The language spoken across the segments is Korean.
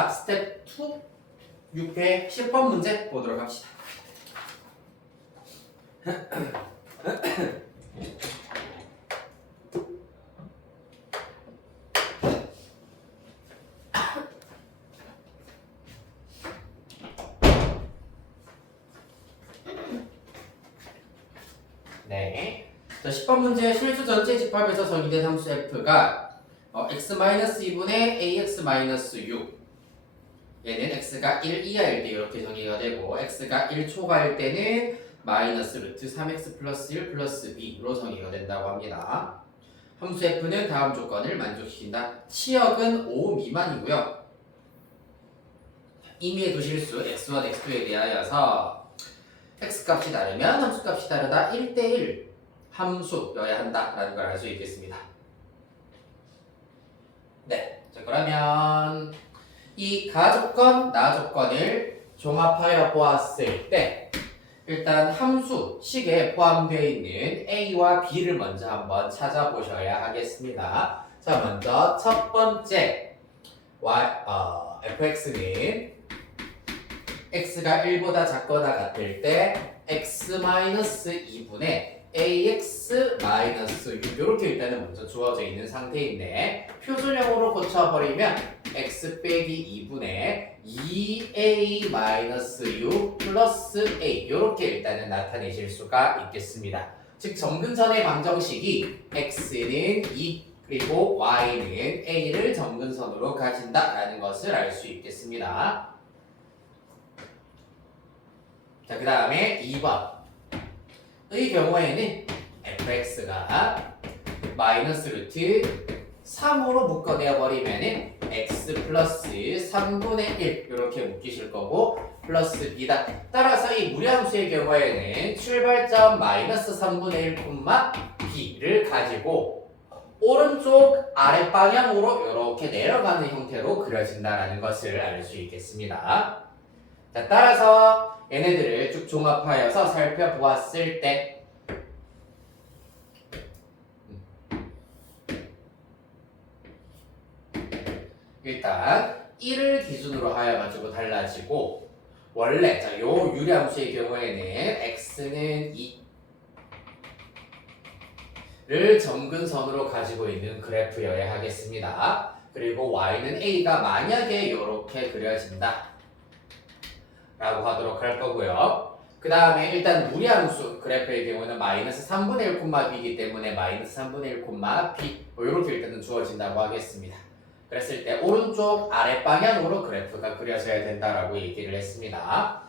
자, 스텝 2 6회 10번 문제 보도록 합시다. 네. 자, 10번 문제 실수 전체 집합에서 정의된 함수 f가 x-2분의 ax-6 얘는 x가 1 이하일 때 이렇게 정의가 되고 x가 1초가일 때는 마이너스 루트 3x 플러스 1 플러스 b로 정의가 된다고 합니다. 함수 f는 다음 조건을 만족시킨다. 치역은 5 미만이고요. 임의의 두 실수 x1, x2에 대하여서 x값이 다르면 함수값이 다르다 1대1 함수여야 한다라는 걸 알 수 있겠습니다. 네, 자 그러면 이 가조건, 나조건을 종합하여 보았을 때 일단 함수 식에 포함되어 있는 a와 b를 먼저 한번 찾아보셔야 하겠습니다. 자, 먼저 첫 번째 fx는 x가 1보다 작거나 같을 때 x-2분의 ax-6 이렇게 일단은 먼저 주어져 있는 상태인데 표준형으로 고쳐버리면 x 빼기 2분의 2a-6 플러스 a 이렇게 일단은 나타내실 수가 있겠습니다. 즉 점근선의 방정식이 x는 2 그리고 y는 a를 점근선으로 가진다라는 것을 알 수 있겠습니다. 자, 그 다음에 2번의 경우에는 fx가 마이너스 루트 3으로 묶어내어 버리면은 x 플러스 3분의 1 이렇게 묶이실 거고 플러스 b다. 따라서 이 무리함수의 경우에는 출발점 마이너스 3분의 1 b를 가지고 오른쪽 아래 방향으로 이렇게 내려가는 형태로 그려진다라는 것을 알 수 있겠습니다. 자, 따라서 얘네들을 쭉 종합하여서 살펴보았을 때 일단 1을 기준으로 하여 가지고 달라지고 원래 자, 요 유리함수의 경우에는 x는 2를 점근선으로 가지고 있는 그래프여야 하겠습니다. 그리고 y는 a가 만약에 이렇게 그려진다 라고 하도록 할 거고요. 그 다음에 일단 무리함수 그래프의 경우는 마이너스 3분의 1, b이기 때문에 마이너스 3분의 1, b 이렇게 일단은 주어진다고 하겠습니다. 그랬을 때 오른쪽 아래 방향으로 그래프가 그려져야 된다라고 얘기를 했습니다.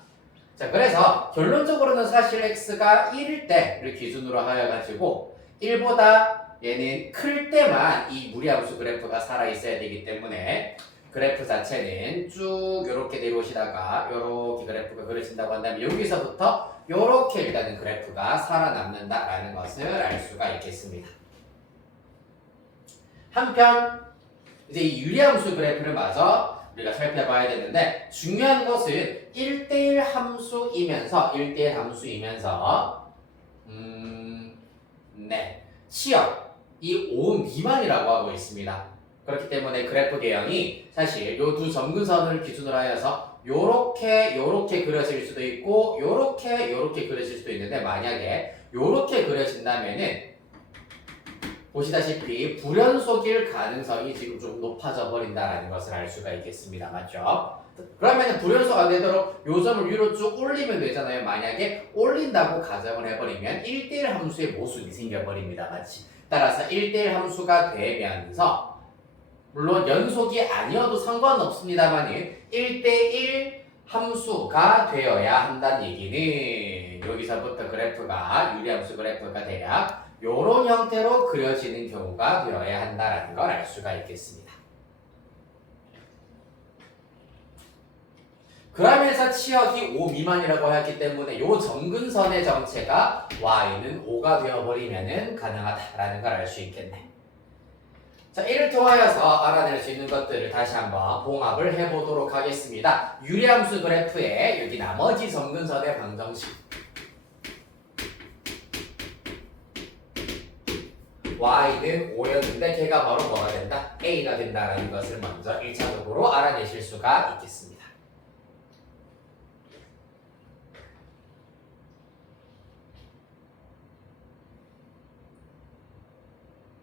자, 그래서 결론적으로는 사실 x가 1일 때를 기준으로 하여 가지고 1보다 얘는 클 때만 이 무리함수 그래프가 살아 있어야 되기 때문에 그래프 자체는 쭉 이렇게 내려오시다가 이렇게 그래프가 그려진다고 한다면 여기서부터 이렇게 일단은 그래프가 살아남는다라는 것을 알 수가 있겠습니다. 한편 이제 이 유리함수 그래프를 마저 우리가 살펴봐야 되는데 중요한 것은 1대1 함수이면서 치역이 5 미만이라고 하고 있습니다. 그렇기 때문에 그래프 개형이 사실 이 두 점근선을 기준으로 하여서 요렇게 그려질 수도 있고 요렇게 그려질 수도 있는데 만약에 요렇게 그려진다면은 보시다시피 불연속일 가능성이 지금 좀 높아져 버린다라는 것을 알 수가 있겠습니다. 맞죠? 그러면 불연속 안 되도록 요 점을 위로 쭉 올리면 되잖아요. 만약에 올린다고 가정을 해버리면 1대1 함수의 모순이 생겨버립니다. 맞지? 따라서 1대1 함수가 되면서 물론 연속이 아니어도 상관없습니다만 1대1 함수가 되어야 한다는 얘기는 여기서부터 그래프가 유리함수 그래프가 대략 이런 형태로 그려지는 경우가 되어야 한다는 걸 알 수가 있겠습니다. 그러면서 치역이 5 미만이라고 했기 때문에 이 점근선의 정체가 y는 5가 되어버리면 가능하다라는 걸 알 수 있겠네. 자, 이를 통하여서 알아낼 수 있는 것들을 다시 한번 봉합을 해보도록 하겠습니다. 유리함수 그래프의 여기 나머지 점근선의 방정식 y는 5였는데 걔가 바로 뭐가 된다? a가 된다라는 것을 먼저 1차적으로 알아내실 수가 있겠습니다.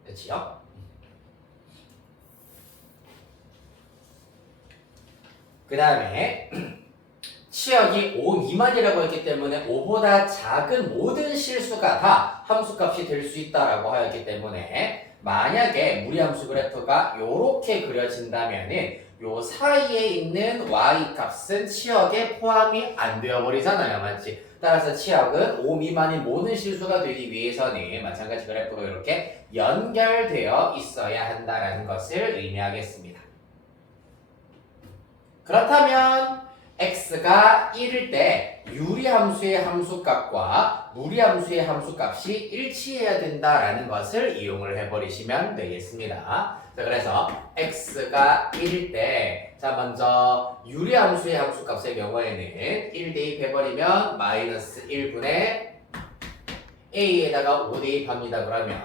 됐지요? 그 다음에 치역이 5 미만이라고 했기 때문에 5보다 작은 모든 실수가 다 함수값이 될 수 있다라고 하였기 때문에 만약에 무리함수 그래프가 이렇게 그려진다면은 요 사이에 있는 y 값은 치역에 포함이 안 되어 버리잖아요, 맞지? 따라서 치역은 5 미만인 모든 실수가 되기 위해서는 마찬가지 그래프가 이렇게 연결되어 있어야 한다라는 것을 의미하겠습니다. 그렇다면 x가 1일 때 유리함수의 함수값과 무리함수의 함수값이 일치해야 된다라는 것을 이용을 해버리시면 되겠습니다. 자, 그래서 x가 1일 때, 자, 먼저 유리함수의 함수값의 경우에는 1 대입해버리면 마이너스 1분의 a에다가 5 대입합니다. 그러면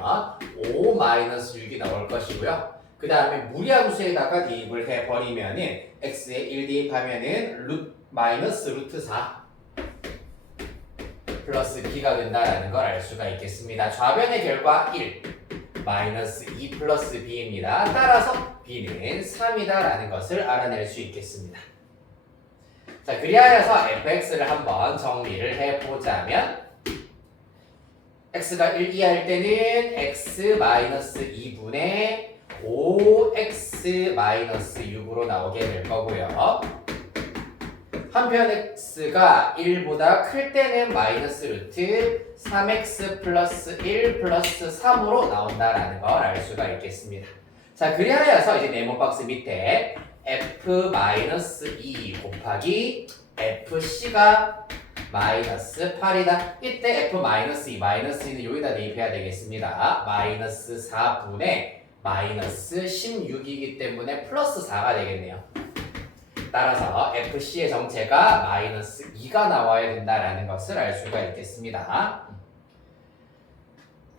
5 마이너스 6이 나올 것이고요. 그 다음에 무리함수에다가 대입을 해버리면은 x에 1 대입하면은 마이너스 루트 4 플러스 b가 된다라는 걸 알 수가 있겠습니다. 좌변의 결과 1 마이너스 2 플러스 b입니다. 따라서 b는 3이다라는 것을 알아낼 수 있겠습니다. 자, 그리하여서 fx를 한번 정리를 해보자면 x가 1 이하일 때는 x 마이너스 2분의 5x-6으로 나오게 될 거고요. 한편 x가 1보다 클 때는 마이너스 루트 3x 플러스 1 플러스 3으로 나온다라는 걸 알 수가 있겠습니다. 자, 그리하여서 이제 네모 박스 밑에 f-2 곱하기 fc가 마이너스 8이다. 이때 f-2, 마이너스2는 여기다 대입해야 되겠습니다. 마이너스 4분의 마이너스 16이기 때문에 플러스 4가 되겠네요. 따라서 FC의 정체가 마이너스 2가 나와야 된다라는 것을 알 수가 있겠습니다.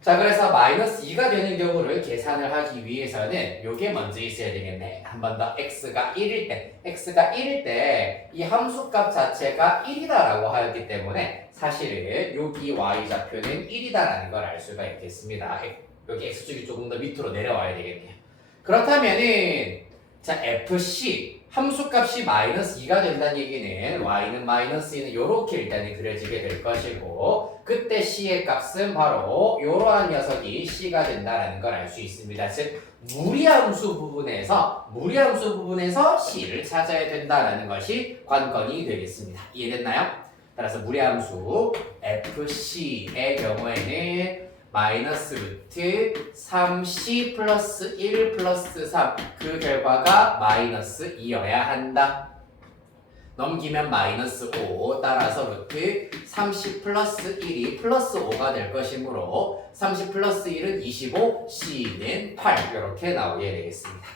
자, 그래서 마이너스 2가 되는 경우를 계산을 하기 위해서는 요게 먼저 있어야 되겠네. 한 번 더 x가 1일 때, 이 함수값 자체가 1이다라고 하였기 때문에 사실은 여기 y좌표는 1이다라는 걸 알 수가 있겠습니다. 여기 x축이 조금 더 밑으로 내려와야 되겠네요. 그렇다면은 자, fc 함수값이 마이너스 2가 된다는 얘기는 y는 마이너스 2는 이렇게 일단은 그려지게 될 것이고 그때 c의 값은 바로 이러한 녀석이 c가 된다는 걸 알 수 있습니다. 즉 무리함수 부분에서 c를 찾아야 된다는 것이 관건이 되겠습니다. 이해됐나요? 따라서 무리함수 fc의 경우에는 마이너스 루트 3c 플러스 1 플러스 3 그 결과가 마이너스 2여야 한다. 넘기면 마이너스 5 따라서 루트 30 플러스 1이 플러스 5가 될 것이므로 30 플러스 1은 25, c는 8 이렇게 나오게 되겠습니다.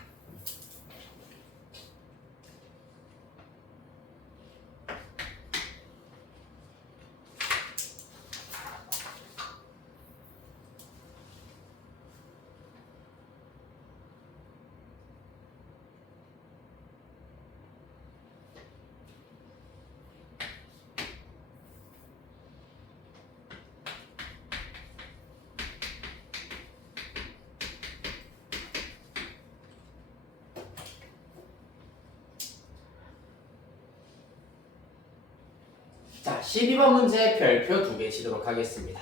자, 12번 문제 별표 2개 치도록 하겠습니다.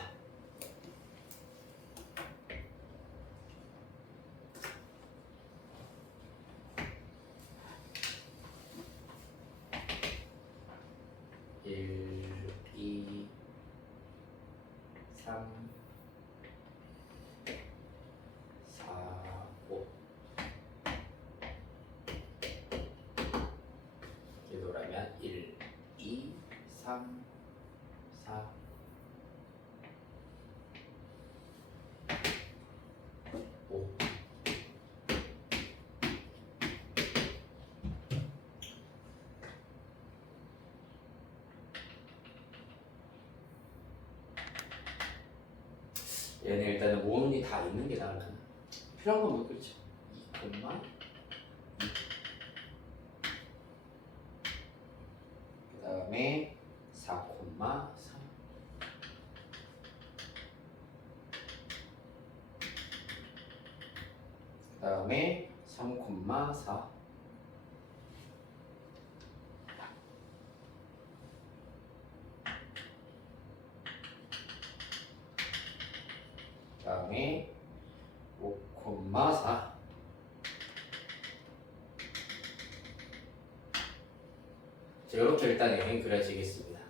되돌아면 1, 2, 3, 4, 5. 얘는 일단은 모음이 다 있는 게 나을까나? 필요한 건 뭐 그렇죠? 2, 그 다음에 4, 3. 그 다음에 3, 4. 그 다음에 5, 4. 자, 이렇게 일단은 그려지겠습니다.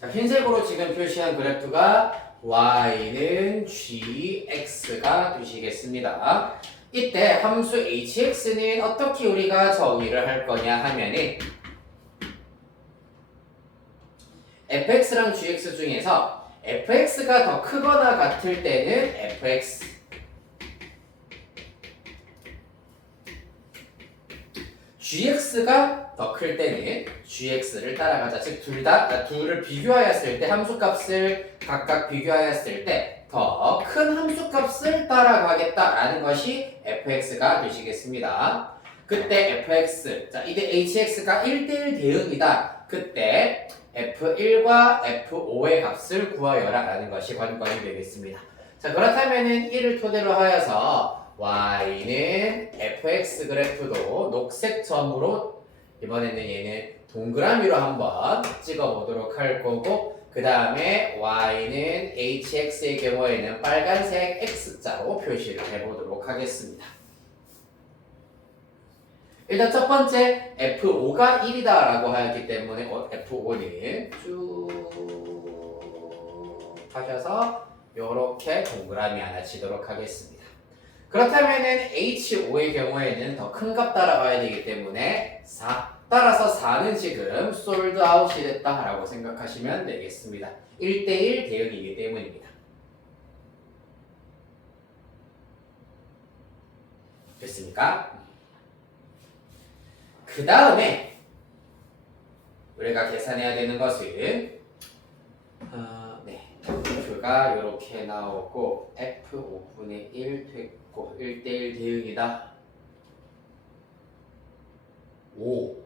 자, 흰색으로 지금 표시한 그래프가 y는 gx가 되시겠습니다. 이때 함수 hx는 어떻게 우리가 정의를 할 거냐 하면은 fx랑 gx 중에서 fx가 더 크거나 같을 때는 fx, gx가 더 클 때는 gx를 따라가자. 즉 둘을 비교하였을 때 함수값을 각각 비교하였을 때 더 큰 함수값을 따라가겠다라는 것이 fx가 되시겠습니다. 그때 fx, 자 이때 hx가 1대1 대응이다. 그때 f1과 f5의 값을 구하여라 라는 것이 관건이 되겠습니다. 자 그렇다면은 1을 토대로 하여서 y는 fx 그래프도 녹색 점으로 이번에는 얘는 동그라미로 한번 찍어보도록 할 거고 그 다음에 y는 hx의 경우에는 빨간색 x자로 표시를 해보도록 하겠습니다. 일단 첫 번째 f5가 1이다 라고 하였기 때문에 f5는 쭉 하셔서 이렇게 동그라미 하나 치도록 하겠습니다. 그렇다면은 h5의 경우에는 더 큰 값 따라가야 되기 때문에 4. 따라서 4는 지금 솔드아웃이 됐다라고 생각하시면 되겠습니다. 1대1 대응이기 때문입니다. 됐습니까? 그 다음에 우리가 계산해야 되는 것은 F가 이렇게 나오고 F5분의 1 됐고 1대1 대응이다. 5,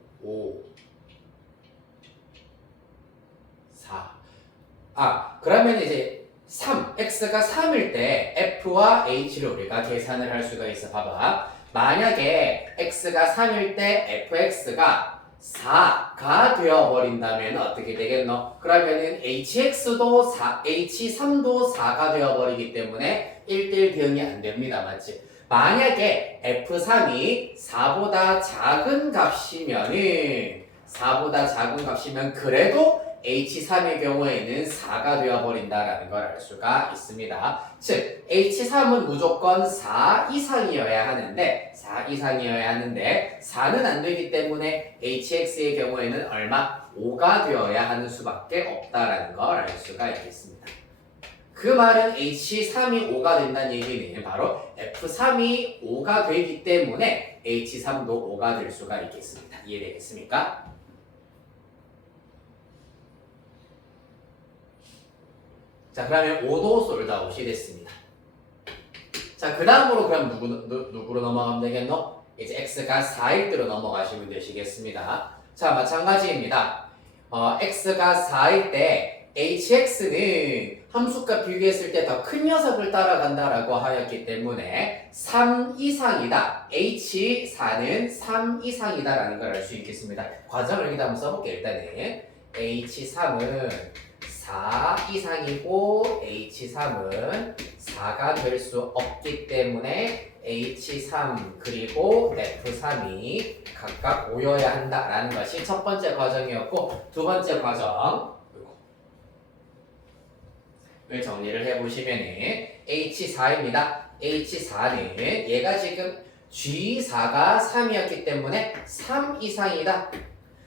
4. 그러면 이제 3, x가 3일 때 f와 h를 우리가 계산을 할 수가 있어. 봐봐. 만약에 x가 3일 때 fx가 4가 되어버린다면 어떻게 되겠노? 그러면은 hx도 4, h3도 4가 되어버리기 때문에 1대1 대응이 안 됩니다. 맞지? 만약에 f3이 4보다 작은 값이면은 4보다 작은 값이면 그래도 h3의 경우에는 4가 되어버린다라는 걸 알 수가 있습니다. 즉 h3은 무조건 4 이상이어야 하는데 4는 안 되기 때문에 hx의 경우에는 얼마? 5가 되어야 하는 수밖에 없다라는 걸 알 수가 있겠습니다. 그 말은 h3이 5가 된다는 얘기는 바로 f3이 5가 되기 때문에 h3도 5가 될 수가 있겠습니다. 이해되겠습니까? 자 그러면 5도 솔드아웃이 됐습니다. 자 그 다음으로 그럼 누구로 넘어가면 되겠노? 이제 x가 4일 때로 넘어가시면 되시겠습니다. 자 마찬가지입니다. x가 4일 때 hx는 함수값 비교했을 때 더 큰 녀석을 따라간다라고 하였기 때문에 3 이상이다. h4는 3 이상이다라는 걸 알 수 있겠습니다. 과정을 여기다 한번 써볼게요. 일단은 h3은 4 이상이고 h3은 4가 될 수 없기 때문에 h3 그리고 f3이 각각 5여야 한다라는 것이 첫 번째 과정이었고 두 번째 과정을 정리를 해보시면은 h4입니다. h4는 얘가 지금 g4가 3이었기 때문에 3 이상이다.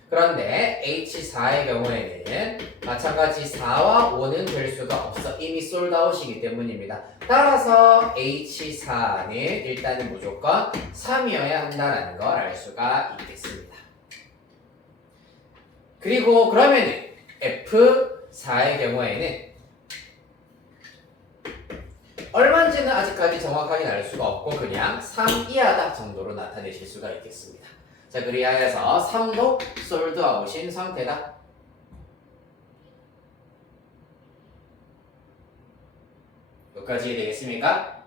그런데 H4의 경우에는 마찬가지 4와 5는 될 수가 없어. 이미 솔드아웃이기 때문입니다. 따라서 H4는 일단은 무조건 3이어야 한다는 걸 알 수가 있겠습니다. 그리고 그러면은 4의 경우에는 얼마인지는 아직까지 정확하게 알 수가 없고 그냥 3 이하다 정도로 나타내실 수가 있겠습니다. 자, 그리하여서 3도 솔드아웃인 상태다. 여기까지 되겠습니까?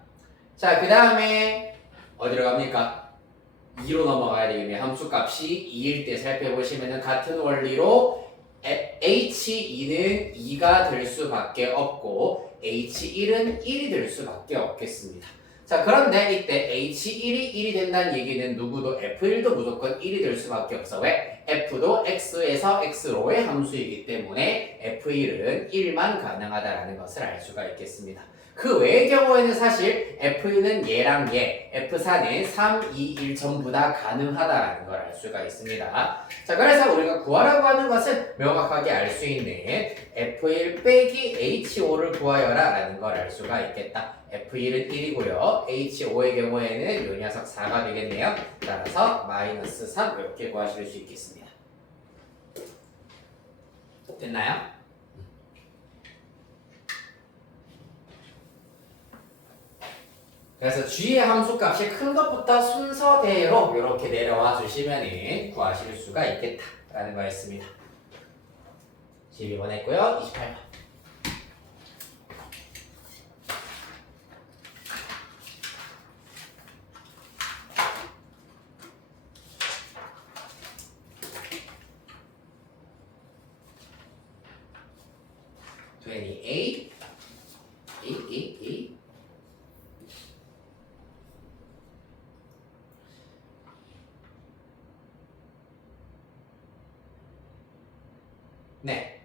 자, 그 다음에 어디로 갑니까? 2로 넘어가야 되겠네요. 함수값이 2일 때 살펴보시면 같은 원리로 H2는 2가 될 수밖에 없고 H1은 1이 될 수밖에 없겠습니다. 자, 그런데 이때 H1이 1이 된다는 얘기는 누구도 F1도 무조건 1이 될 수밖에 없어. 왜? F도 X에서 X로의 함수이기 때문에 F1은 1만 가능하다는 것을 알 수가 있겠습니다. 그 외의 경우에는 사실 F1은 얘랑 얘, F4는 3, 2, 1 전부 다 가능하다라는 걸 알 수가 있습니다. 자, 그래서 우리가 구하라고 하는 것은 명확하게 알 수 있는 F1 빼기 H5를 구하여라 라는 걸 알 수가 있겠다. F1은 1이고요. H5의 경우에는 요 녀석 4가 되겠네요. 따라서 마이너스 3 이렇게 구하실 수 있겠습니다. 됐나요? 그래서 G의 함수값이 큰 것부터 순서대로 이렇게 내려와 주시면 구하실 수가 있겠다라는 거였습니다. 12번 했고요. 28번. 네.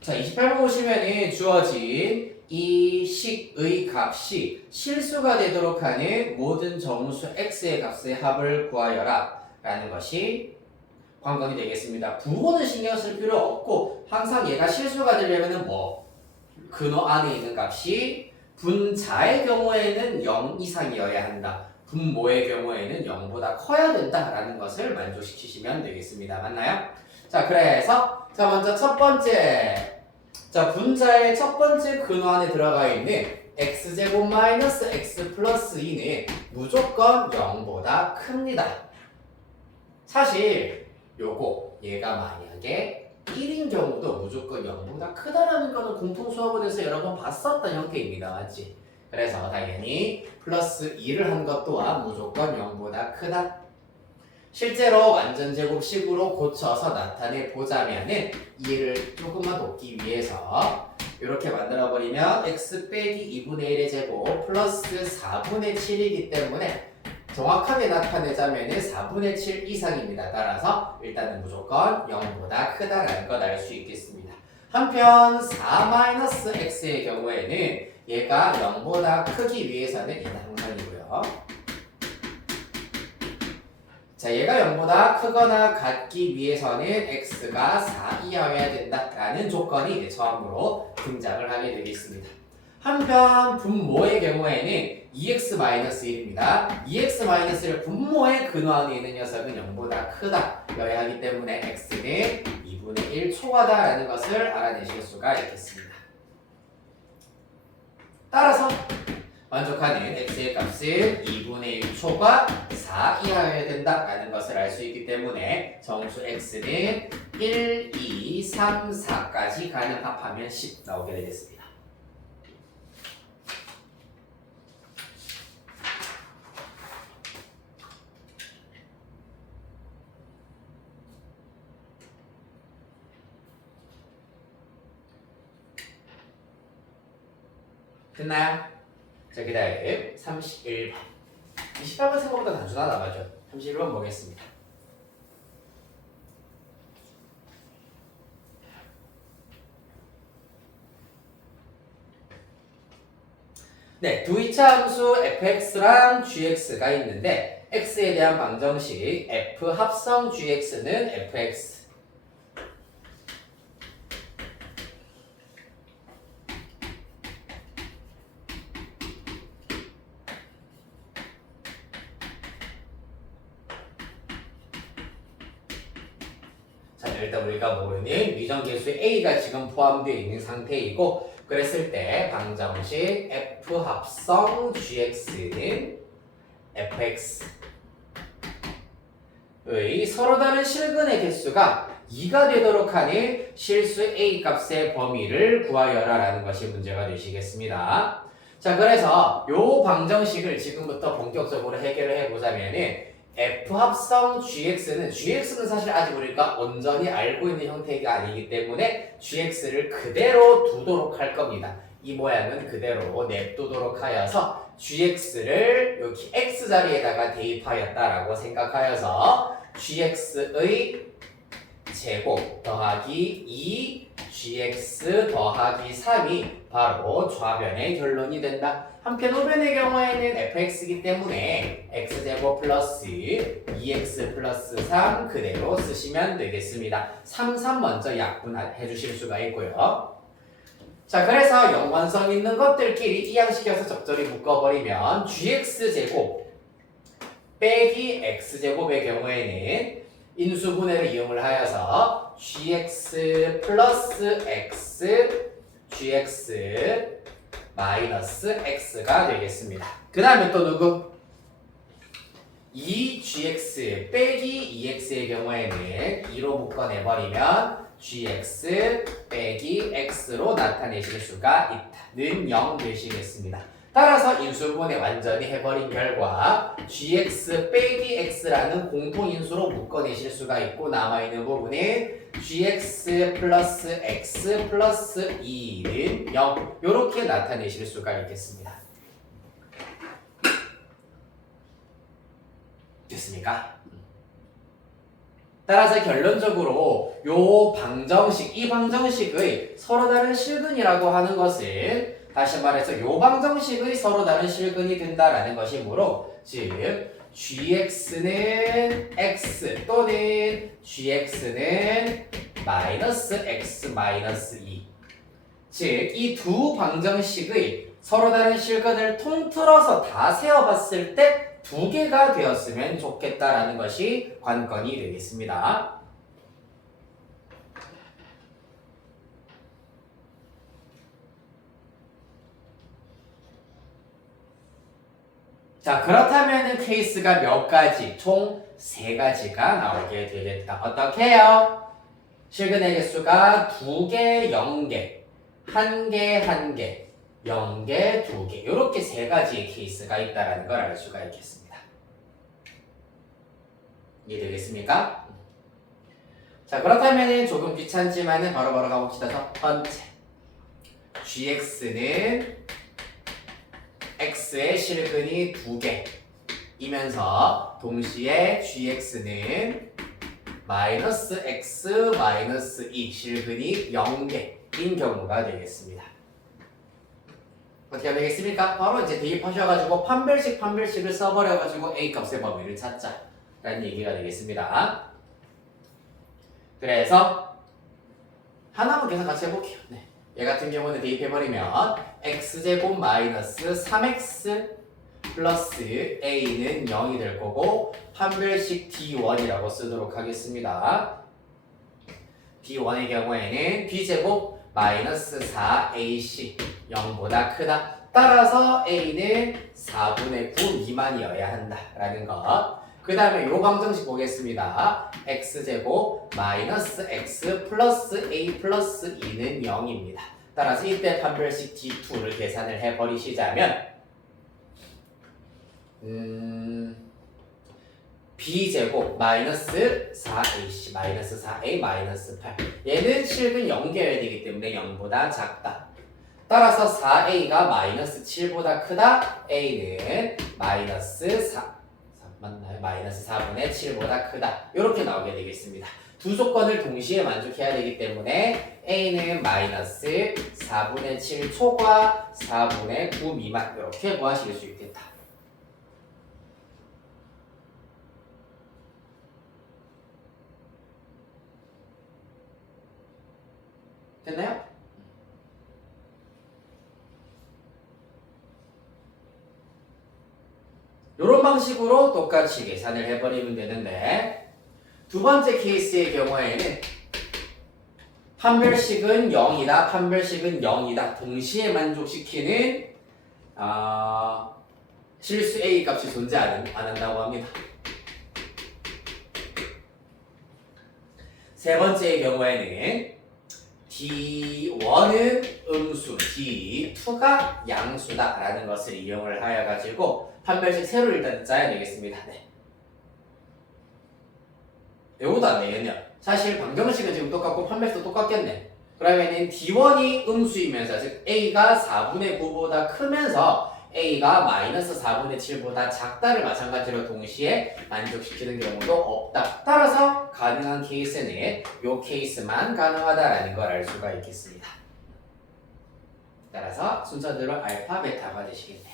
자, 28번 보시면 주어진 이 식의 값이 실수가 되도록 하는 모든 정수 x의 값의 합을 구하여라 라는 것이 관건이 되겠습니다. 부호는 신경 쓸 필요 없고 항상 얘가 실수가 되려면 근호 안에 있는 값이 분자의 경우에는 0 이상이어야 한다. 분모의 경우에는 0보다 커야 된다라는 것을 만족시키시면 되겠습니다. 맞나요? 자, 그래서 자, 먼저 첫 번째. 자, 분자의 첫 번째 근호 안에 들어가 있는 x제곱 마이너스 x 플러스 2는 무조건 0보다 큽니다. 사실 얘가 만약에 1인 경우도 무조건 0보다 크다라는 거는 공통수학원에서 여러 번 봤었던 형태입니다. 맞지? 그래서 당연히 플러스 2를 한 것 또한 무조건 0보다 크다. 실제로 완전제곱식으로 고쳐서 나타내 보자면은 이를 조금만 돕기 위해서 이렇게 만들어버리면 x 빼기 2분의 1의 제곱 플러스 4분의 7이기 때문에 정확하게 나타내자면은 4분의 7 이상입니다. 따라서 일단은 무조건 0보다 크다라는 걸 알 수 있겠습니다. 한편 4-x의 경우에는 얘가 0보다 크기 위해서는 얘는 항상이고요. 자, 얘가 0보다 크거나 같기 위해서는 x가 4 이하여야 된다라는 조건이 처음으로 등장을 하게 되겠습니다. 한편 분모의 경우에는 2x-1입니다. 2x-1을 분모의 근호 안에 있는 녀석은 0보다 크다여야 하기 때문에 x는 2분의 1 초과다라는 것을 알아내실 수가 있겠습니다. 따라서 만족하는 x의 값은 2분의 1 초과 4 이하여야 된다라는 것을 알 수 있기 때문에 정수 x는 1, 2, 3, 4까지 가는 합하면 10 나오게 되겠습니다. 됐나요? 자, 그 다음 31번. 28번 생각보다 단순하다 맞죠? 31번 보겠습니다. 네, 두 이차 함수 fx랑 gx가 있는데 x에 대한 방정식 f 합성 gx는 fx 자, 일단 우리가 모르는 위정계수 A가 지금 포함되어 있는 상태이고 그랬을 때 방정식 F 합성 GX는 fx의 서로 다른 실근의 개수가 2가 되도록 하는 실수 A 값의 범위를 구하여라 라는 것이 문제가 되시겠습니다. 자, 그래서 요 방정식을 지금부터 본격적으로 해결을 해보자면은 F 합성 GX는 사실 아직 우리가 온전히 알고 있는 형태가 아니기 때문에 GX를 그대로 두도록 할 겁니다. 이 모양은 그대로 냅두도록 하여서 GX를 여기 X 자리에다가 대입하였다라고 생각하여서 GX의 제곱 더하기 2 GX 더하기 3이 바로 좌변의 결론이 된다. 한편 우변의 경우에는 fx이기 때문에 x제곱 플러스 2x 플러스 3 그대로 쓰시면 되겠습니다. 3, 3 먼저 약분해 주실 수가 있고요. 자, 그래서 연관성 있는 것들끼리 이항시켜서 적절히 묶어버리면 gx제곱 빼기 x제곱의 경우에는 인수분해를 이용을 하여서 gx 플러스 x gx 마이너스 x가 되겠습니다. 그 다음에 또 누구? 2gx 빼기 2x의 경우에는 2로 묶어내버리면 gx 빼기 x로 나타내실 수가 있다는 0 되시겠습니다. 따라서 인수분해 완전히 해버린 결과 gx 빼기 x라는 공통인수로 묶어내실 수가 있고 남아있는 부분은 gx 플러스 x 플러스 2는 0 이렇게 나타내실 수가 있겠습니다. 됐습니까? 따라서 결론적으로 이 방정식의 서로 다른 실근이라고 하는 것은 다시 말해서 요 방정식의 서로 다른 실근이 된다라는 것이므로 즉 gx는 x 또는 gx는 마이너스 x 마이너스 2 즉 이 두 방정식의 서로 다른 실근을 통틀어서 다 세어봤을 때 두 개가 되었으면 좋겠다라는 것이 관건이 되겠습니다. 자, 그렇다면 케이스가 몇 가지? 총 3가지가 나오게 되겠다. 어떻게 해요? 실근의 개수가 2개, 0개, 1개, 1개, 0개, 2개 이렇게 3가지의 케이스가 있다는 걸 알 수가 있겠습니다. 이해되겠습니까? 자, 그렇다면 조금 귀찮지만 바로바로 가봅시다. 첫 번째 gx는 x의 실근이 2개이면서 동시에 gx는 마이너스 x 마이너스 2 실근이 0개인 경우가 되겠습니다. 어떻게 하면 되겠습니까? 바로 이제 대입하셔가지고 판별식을 써버려가지고 a 값의 범위를 찾자라는 얘기가 되겠습니다. 그래서 하나만 계산 같이 해볼게요. 네. 얘 같은 경우는 대입해버리면 x제곱 마이너스 3x 플러스 a는 0이 될 거고 판별식 d1이라고 쓰도록 하겠습니다. d1의 경우에는 b제곱 마이너스 4ac 0보다 크다. 따라서 a는 4분의 9 미만이어야 한다라는 것. 그 다음에 요 방정식 보겠습니다. x제곱 마이너스 x 플러스 a 플러스 2는 0입니다. 따라서 이때 판별식 d2를 계산을 해버리시자면 b제곱 마이너스 4ac 마이너스 4a 마이너스 8 얘는 실근 0개여야 되기 때문에 0보다 작다. 따라서 4a가 마이너스 7보다 크다. a는 마이너스 4 맞나요? 마이너스 4분의 7보다 크다. 이렇게 나오게 되겠습니다. 두 조건을 동시에 만족해야 되기 때문에 a는 마이너스 4분의 7 초과 4분의 9 미만 이렇게 구하실 수 있겠다. 됐나요? 이런 방식으로 똑같이 계산을 해버리면 되는데 두 번째 케이스의 경우에는 판별식은 0이다, 판별식은 0이다. 동시에 만족시키는 실수 A 값이 존재 안 한다고 합니다. 세 번째의 경우에는 D1은 음수, D2가 양수다라는 것을 이용을 하여 가지고 판별식 세로 일단 짜야 되겠습니다. 네. 요거도 안 되겠네요. 사실 방정식은 지금 똑같고 판별식도 똑같겠네. 그러면은 D1이 음수이면서 즉 A가 4분의 9보다 크면서 A가 마이너스 4분의 7보다 작다를 마찬가지로 동시에 만족시키는 경우도 없다. 따라서 가능한 케이스는 요 케이스만 가능하다라는 걸 알 수가 있겠습니다. 따라서 순서대로 알파, 베타가 되시겠네요.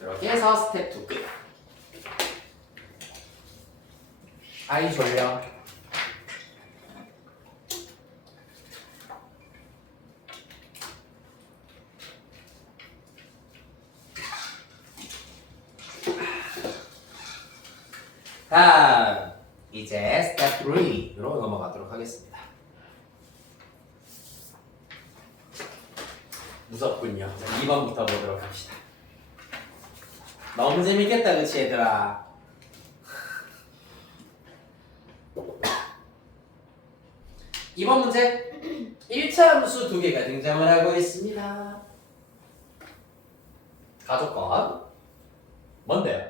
이렇게 해서 스텝 2 끝. 아이 졸려. 다음 이제 스텝 3로 넘어가도록 하겠습니다. 무섭군요. 2번부터 보도록 합시다. 너무 재밌겠다, 그치 얘들아? 이번 문제 1차 함수 2개가 등장을 하고 있습니다. 가족권 뭔데요?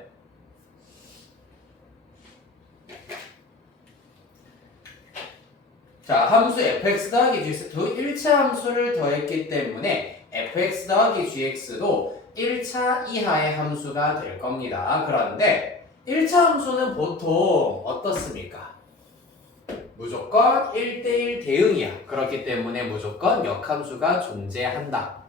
자, 함수 fx 더하기 gx 1차 함수를 더했기 때문에 fx 더하기 gx도 1차 이하의 함수가 될 겁니다. 그런데 1차 함수는 보통 어떻습니까? 무조건 1대1 대응이야. 그렇기 때문에 무조건 역함수가 존재한다.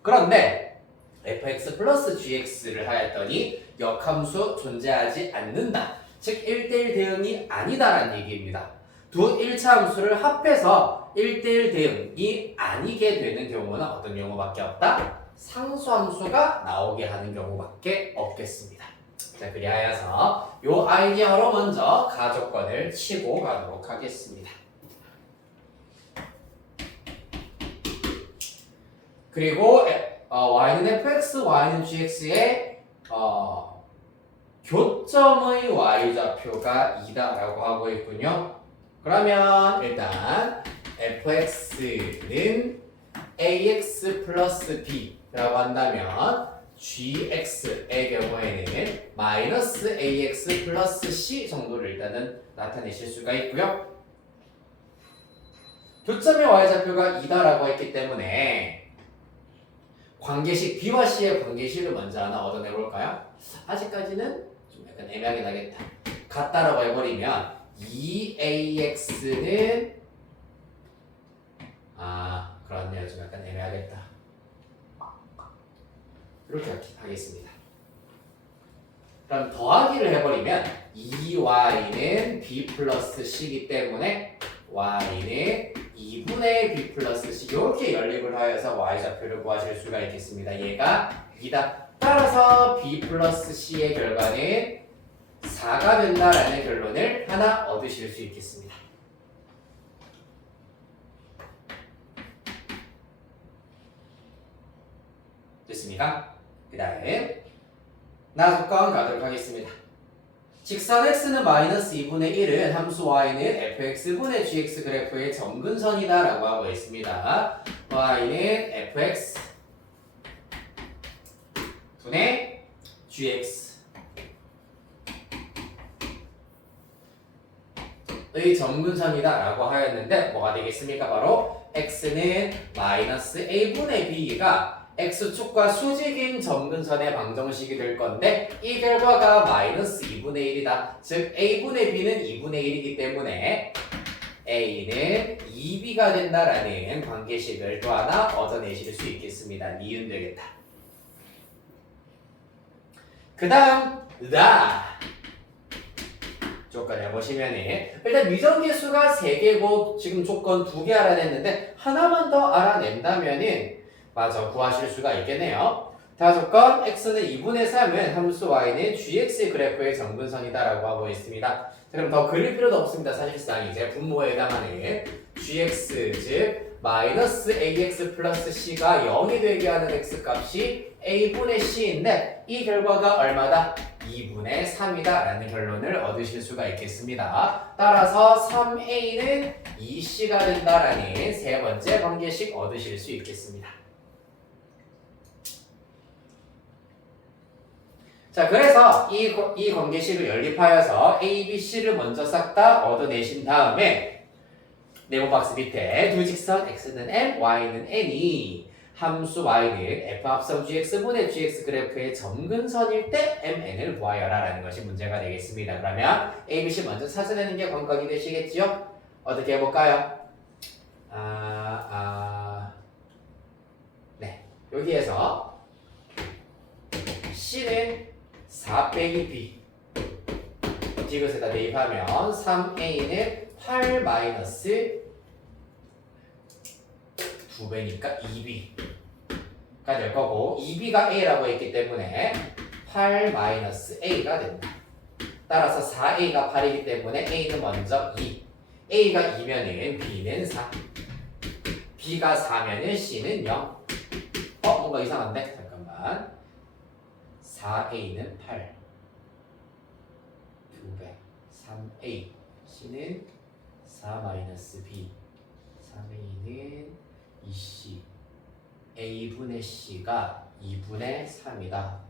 그런데 fx 플러스 gx를 하였더니 역함수 존재하지 않는다. 즉 1대1 대응이 아니다라는 얘기입니다. 두 1차 함수를 합해서 1대1 대응이 아니게 되는 경우는 어떤 경우밖에 없다? 상수함수가 나오게 하는 경우밖에 없겠습니다. 자, 그리하여서 이 아이디어로 먼저 가족권을 치고 가도록 하겠습니다. 그리고 y는 fx, y는 gx의 교점의 y좌표가 2다라고 하고 있군요. 그러면 일단 fx는 ax 플러스 b라고 한다면 gx의 경우에는 마이너스 ax 플러스 c 정도를 일단은 나타내실 수가 있고요. 교점의 y좌표가 2다라고 했기 때문에 관계식 b와 c의 관계식을 먼저 하나 얻어내볼까요? 아직까지는 좀 약간 애매하게 나겠다. 같다라고 해버리면 2ax는 그렇네요. 좀 약간 애매하겠다. 이렇게 하겠습니다. 그럼 더하기를 해버리면 2y는 b 플러스 c이기 때문에 y는 2분의 b 플러스 c 이렇게 연립을 하여서 y좌표를 구하실 수가 있겠습니다. 얘가 2다. 따라서 b 플러스 c의 결과는 4가 된다라는 결론을 하나 얻으실 수 있겠습니다. 됐습니까? 그 다음에 나속권 가도록 하겠습니다. 직선 x는 마이너스 2분의 1은 함수 y는 fx분의 gx 그래프의 점근선이다 라고 하고 있습니다. y는 fx 분의 gx 의 점근선이다 라고 하였는데 뭐가 되겠습니까? 바로 x는 마이너스 a분의 b가 x축과 수직인 점근선의 방정식이 될 건데 이 결과가 마이너스 2분의 1이다. 즉 a분의 b는 2분의 1이기 때문에 a는 2b가 된다라는 관계식을 또 하나 얻어내실 수 있겠습니다. 니은 되겠다. 그 다음 나 조건 해보시면은 일단 미정계수가 3개고 지금 조건 2개 알아냈는데 하나만 더 알아낸다면은 맞아 구하실 수가 있겠네요. 다조건 x는 2분의 3은 함수 y는 gx 그래프의 정근선이다라고 하고 있습니다. 자, 그럼 더 그릴 필요도 없습니다. 사실상 이제 분모에 해당하는 gx 즉 마이너스 ax 플러스 c가 0이 되게 하는 x 값이 a분의 c인데 이 결과가 얼마다? 2분의 3이다 라는 결론을 얻으실 수가 있겠습니다. 따라서 3a는 2c가 된다라는 세 번째 관계식 얻으실 수 있겠습니다. 자, 그래서 이 관계식을 연립하여서 A, B, C를 먼저 싹 다 얻어내신 다음에 네모 박스 밑에 두 직선 x는 m, y는 n이 함수 y는 f 합성 gx분의 gx 그래프의 점근선일 때 mn을 구하여라 라는 것이 문제가 되겠습니다. 그러면 A, B, C 먼저 찾아내는 게 관건이 되시겠지요? 어떻게 해볼까요? 네, 여기에서 C는 4 빼기 B 디귿에다 대입하면 3A는 8 마이너스 2배니까 2B가 될 거고 2B가 A라고 했기 때문에 8 마이너스 A가 된다. 따라서 4A가 8이기 때문에 A는 먼저 2 A가 2면은 B는 4 B가 4면은 C는 0 뭔가 이상한데? 잠깐만 4a는 8 2배 3a c는 4-b 3a는 2c a분의 c가 2분의 3이다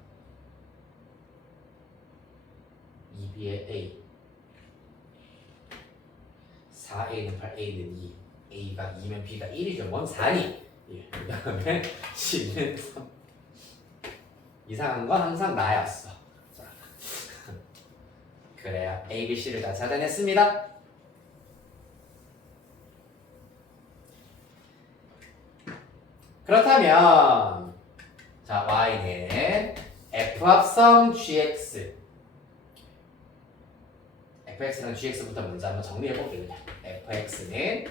2b의 a 4a는 8 a는 2 a가 2면 b가 1이죠 뭔 4니 그 다음에 c는 3 이상한 건 항상 나였어. 자, 그래요. A, B, C를 다 찾아냈습니다. 그렇다면 자 Y는 F 합성 GX FX랑 GX부터 먼저 한번 정리해볼게요. 그냥 FX는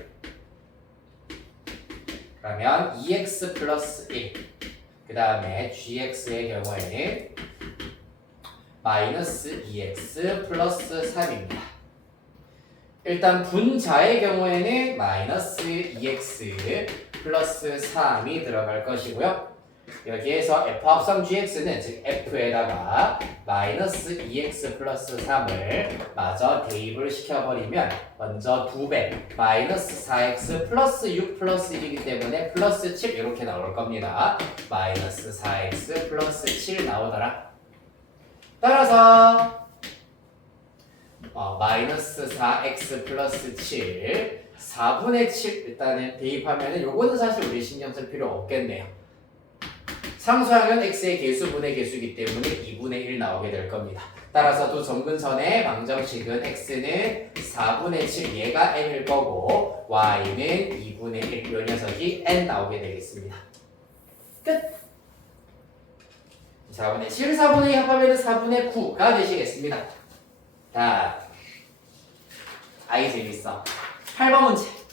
그러면 2X 플러스 1 그 다음에 gx의 경우에는 마이너스 2x 플러스 3입니다. 일단 분자의 경우에는 마이너스 2x 플러스 3이 들어갈 것이고요. 여기에서 f 합성 gx는 즉 f에다가 마이너스 2x 플러스 3을 마저 대입을 시켜버리면 먼저 2배 마이너스 4x 플러스 6 플러스 1이기 때문에 플러스 7 이렇게 나올 겁니다. 마이너스 4x 플러스 7 나오더라. 따라서 마이너스 4x 플러스 7 4분의 7 일단은 대입하면은 요거는 사실 우리 신경 쓸 필요 없겠네요. 상수항은 x의 개수분의 개수이기 때문에 2분의 1 나오게 될 겁니다. 따라서 두 점근선의 방정식은 x는 4분의 7 얘가 n일 거고 y는 2분의 1 요 녀석이 n 나오게 되겠습니다. 끝! 4분의 7, 4분의 2 합하면 4분의 9가 되시겠습니다. 자, 아이 재밌어. 8번 문제.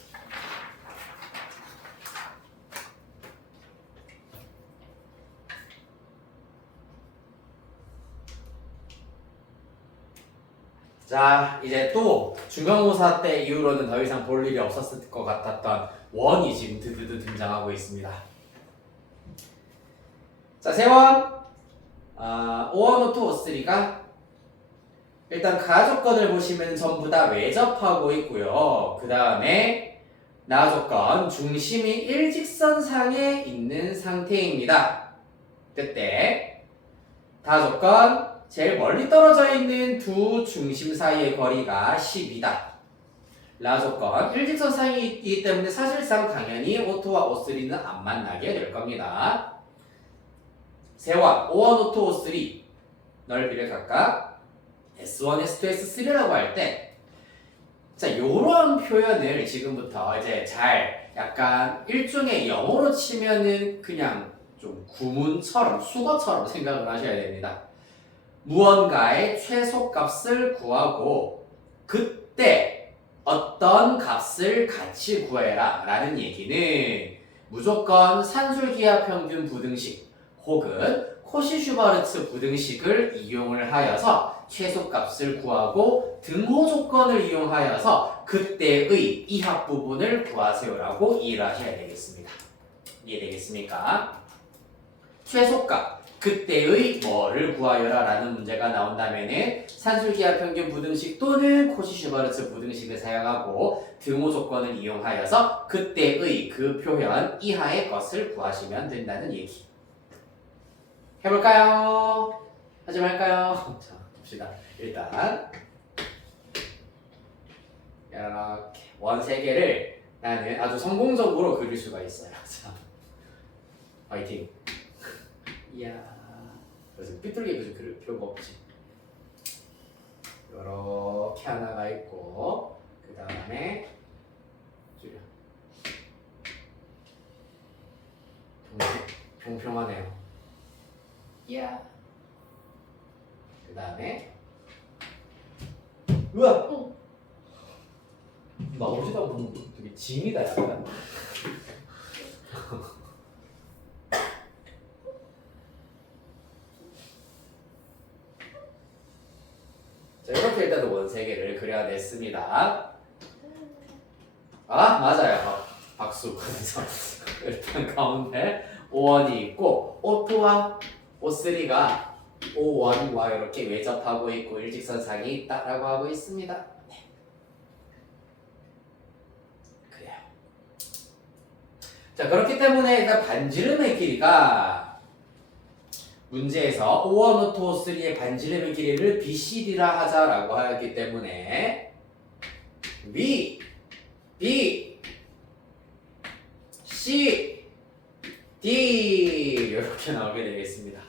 자, 이제 또 중간고사 때 이후로는 더 이상 볼 일이 없었을 것 같았던 원이 지금 드드드 등장하고 있습니다. 자, 세원 5원, 5, 2, 5, 3가 일단 가조건을 보시면 전부 다 외접하고 있고요. 그 다음에 나조건 중심이 일직선상에 있는 상태입니다. 그때 다조건 제일 멀리 떨어져 있는 두 중심 사이의 거리가 10이다. 라조건 일직선상이기 때문에 사실상 당연히 O2와 O3는 안 만나게 될 겁니다. 세원 5원, 5, 2, 5, 3 넓이를 각각 S1, S2, S3라고 할 때 자, 요런 표현을 지금부터 이제 잘 약간 일종의 영어로 치면은 그냥 좀 구문처럼 수거처럼 생각을 하셔야 됩니다. 무언가의 최소값을 구하고 그때 어떤 값을 같이 구해라 라는 얘기는 무조건 산술기하평균 부등식 혹은 코시-슈바르츠 부등식을 이용을 하여서 최소값을 구하고 등호 조건을 이용하여서 그때의 이합 부분을 구하세요라고 이해를 하셔야 되겠습니다. 이해되겠습니까? 최소값, 그때의 뭐를 구하여라 라는 문제가 나온다면은 산술기하 평균 부등식 또는 코시-슈바르츠 부등식을 사용하고 등호 조건을 이용하여서 그때의 그 표현 이하의 것을 구하시면 된다는 얘기. 해볼까요? 하지 말까요? 자, 봅시다. 일단 이렇게 원 3개를 나는 아주 성공적으로 그릴 수가 있어요. 자, 화이팅! 이야, 그래서 삐뚤게 그릴 필요가 없지. 이렇게 하나가 있고 그 다음에 줄여. 평평하네요. 이야. 그 다음에 우와! 나오지도 않고 되게 징이다 약간. 자, 이렇게 일단 원 3개를 그려냈습니다. 아, 맞아요. 박수. 그래서 일단 가운데 O1이 있고 O2와 O3가 O1과 이렇게 외접하고 있고 일직선상이 있다라고 하고 있습니다. 네. 그래요. 자, 그렇기 때문에 일단 반지름의 길이가 문제에서 O1, O2, O3의 반지름의 길이를 BCD라 하자라고 하였기 때문에 B, B, C, D 이렇게 나오게 되겠습니다.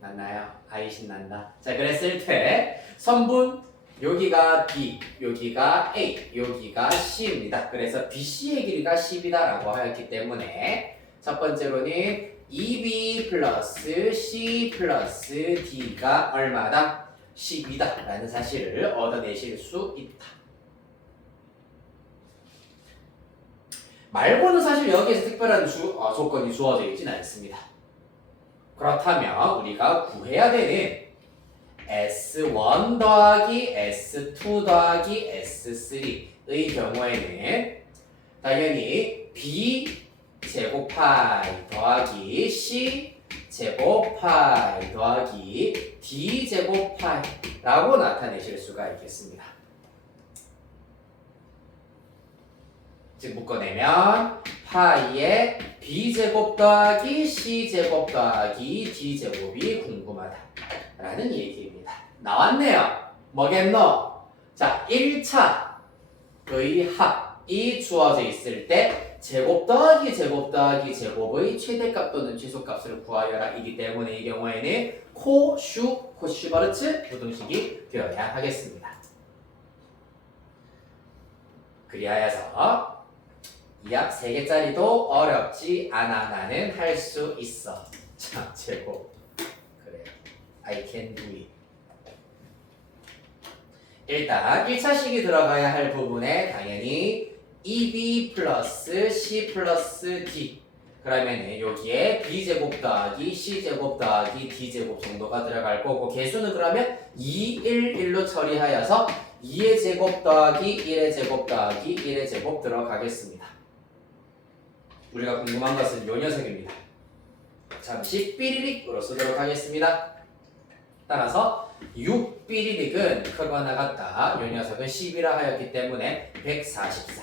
맞나요? 아이 신난다. 자, 그랬을 때 선분 여기가 B, 여기가 A, 여기가 C입니다. 그래서 BC의 길이가 10이다라고 하였기 때문에 첫 번째로는 2B 플러스 C 플러스 D가 얼마다? 10이다 라는 사실을 얻어내실 수 있다. 말고는 사실 여기에서 특별한 조건이 주어져 있진 않습니다. 그렇다면 우리가 구해야 되는 S1 더하기 S2 더하기 S3의 경우에는 당연히 B 제곱 파이 더하기 C 제곱 파이 더하기 D 제곱 파이라고 나타내실 수가 있겠습니다. 즉 묶어내면 파이에 B제곱 더하기 C제곱 더하기 D제곱이 궁금하다 라는 얘기입니다. 나왔네요. 뭐겠노? 자, 1차의 합이 주어져 있을 때 제곱 더하기 제곱 더하기 제곱의 최대값 또는 최소값을 구하여라 이기 때문에 이 경우에는 코슈바르츠 부등식이 되어야 하겠습니다. 그리하여서 이 합 3개짜리도 어렵지 않아. 나는 할 수 있어. 자, 제곱. 그래. I can do it. 일단 1차식이 들어가야 할 부분에 당연히 2B 플러스 C 플러스 D. 그러면 여기에 B제곱 더하기 C제곱 더하기 D제곱 정도가 들어갈 거고 개수는 그러면 2, 1, 1로 처리하여서 2의 제곱 더하기 1의 제곱 더하기 1의 제곱 들어가겠습니다. 우리가 궁금한 것은 요 녀석입니다. 잠시 삐리릭으로 쓰도록 하겠습니다. 따라서 6삐리릭은 크거나 같다. 요 녀석은 10이라 하였기 때문에 144.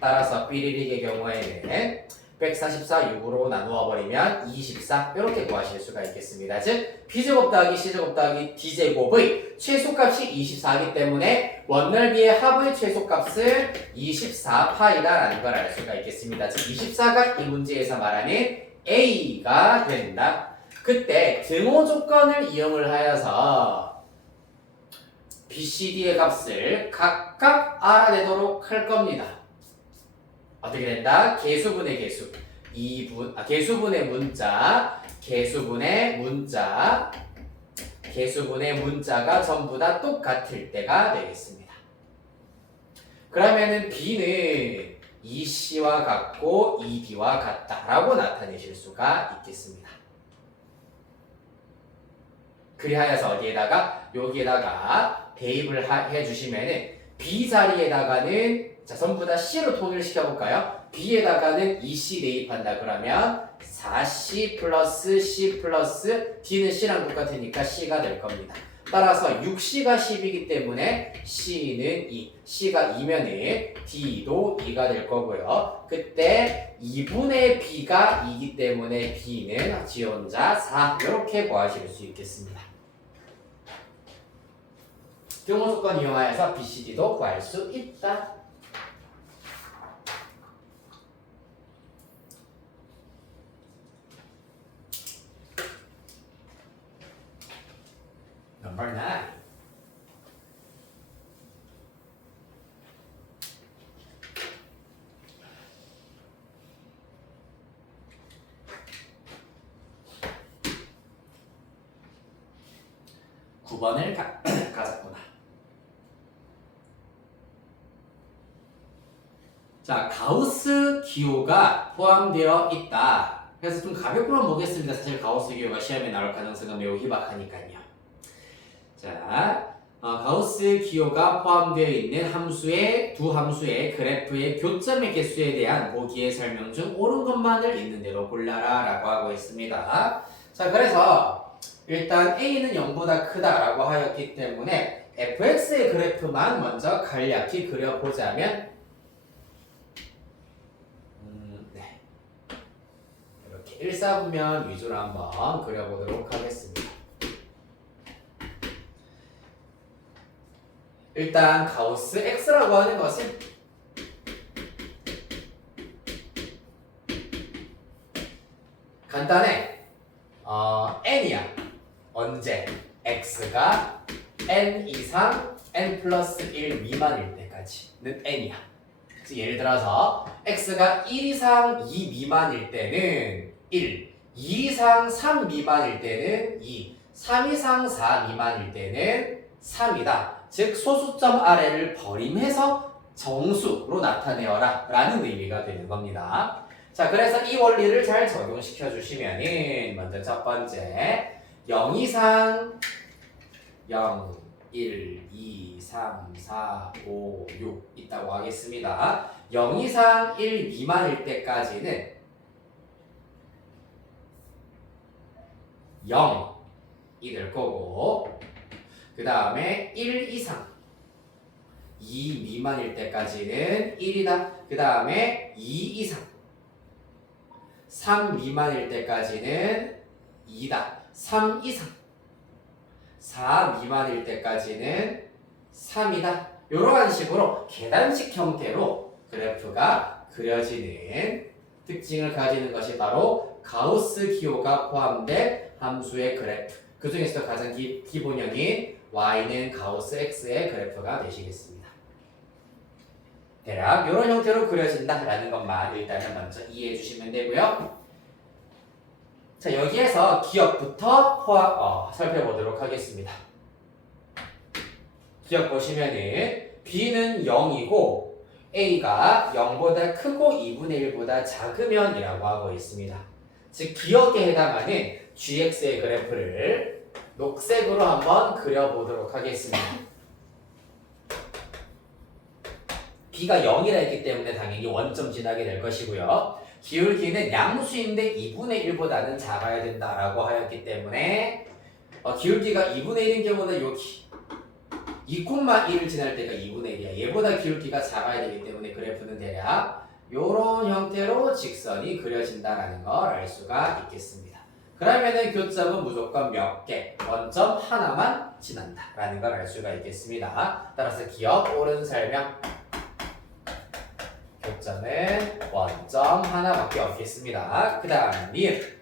따라서 삐리릭의 경우에는 144 6으로 나누어 버리면 24 이렇게 구하실 수가 있겠습니다. 즉 B제곱 더하기 C제곱 더하기 D제곱의 최소값이 24이기 때문에 원넓이의 합의 최소값은 24파이다 라는 걸 알 수가 있겠습니다. 즉 24가 이 문제에서 말하는 A가 된다. 그때 등호 조건을 이용을 하여서 BCD의 값을 각각 알아내도록 할 겁니다. 어떻게 된다? 개수분의 개수. 개수분의 문자, 개수분의 문자가 전부 다 똑같을 때가 되겠습니다. 그러면은 B는 EC와 같고 ED와 같다라고 나타내실 수가 있겠습니다. 그리하여서 어디에다가 여기에다가 대입을 해주시면은 B 자리에다가는 자 전부 다 C로 통일시켜 볼까요? B에다가는 2C 대입한다 그러면 4C 플러스 C 플러스 D는 C랑 똑같으니까 C가 될 겁니다. 따라서 6C가 10이기 때문에 C는 2, C가 2면은 D도 2가 될 거고요. 그때 2분의 B가 2이기 때문에 B는 G 혼자 4 이렇게 구하실 수 있겠습니다. 등호 조건 이용하여서 BCD도 구할 수 있다. Number 9. (9번을) 가졌구나. 자, 가우스 기호가 포함되어 있다. 그래서 좀 가볍게만 보겠습니다. 사실 가우스 기호가 시험에 나올 가능성은 매우 희박하니까요. 자, 가우스 기호가 포함되어 있는 함수의 두 함수의 그래프의 교점의 개수에 대한 보기의 설명 중 옳은 것만을 있는 대로 골라라 라고 하고 있습니다. 자, 그래서 일단 A는 0보다 크다라고 하였기 때문에 fx의 그래프만 먼저 간략히 그려보자면 네. 이렇게 일사분면 위주로 한번 그려보도록 하겠습니다. 일단 가우스 x라고 하는 것은 간단해. n이야. 언제? x가 n 이상 n 플러스 1 미만일 때까지는 n이야. 예를 들어서 x가 1 이상 2 미만일 때는 1, 2 이상 3 미만일 때는 2, 3 이상 4 미만일 때는 3이다. 즉 소수점 아래를 버림해서 정수로 나타내어라 라는 의미가 되는 겁니다. 자, 그래서 이 원리를 잘 적용시켜 주시면은 먼저 첫 번째 0 이상 0, 1, 2, 3, 4, 5, 6 있다고 하겠습니다. 0 이상 1 미만일 때까지는 0이 될 거고 그 다음에 1 이상 2 미만일 때까지는 1이다. 그 다음에 2 이상 3 미만일 때까지는 2다. 3 이상 4 미만일 때까지는 3이다. 이러한 식으로 계단식 형태로 그래프가 그려지는 특징을 가지는 것이 바로 가우스 기호가 포함된 함수의 그래프. 그 중에서도 가장 기본형인 y는 가우스 x의 그래프가 되시겠습니다. 대략 이런 형태로 그려진다라는 것만 일단은 먼저 이해해 주시면 되고요. 자, 여기에서 기억부터 살펴보도록 하겠습니다. 기억 보시면은 b는 0이고 a가 0보다 크고 2분의 1보다 작으면 이라고 하고 있습니다. 즉 기억에 해당하는 gx의 그래프를 녹색으로 한번 그려보도록 하겠습니다. b가 0이라 했기 때문에 당연히 원점 지나게 될 것이고요. 기울기는 양수인데 2분의 1보다는 작아야 된다라고 하였기 때문에 기울기가 2분의 1인 경우는 여기 2,1을 지날 때가 2분의 1이야. 얘보다 기울기가 작아야 되기 때문에 그래프는 대략 이런 형태로 직선이 그려진다라는 걸 알 수가 있겠습니다. 그러면은 교점은 무조건 몇 개, 원점 하나만 지난다라는 걸 알 수가 있겠습니다. 따라서 기억, 옳은 설명. 교점은 원점 하나밖에 없겠습니다. 그 다음 니은.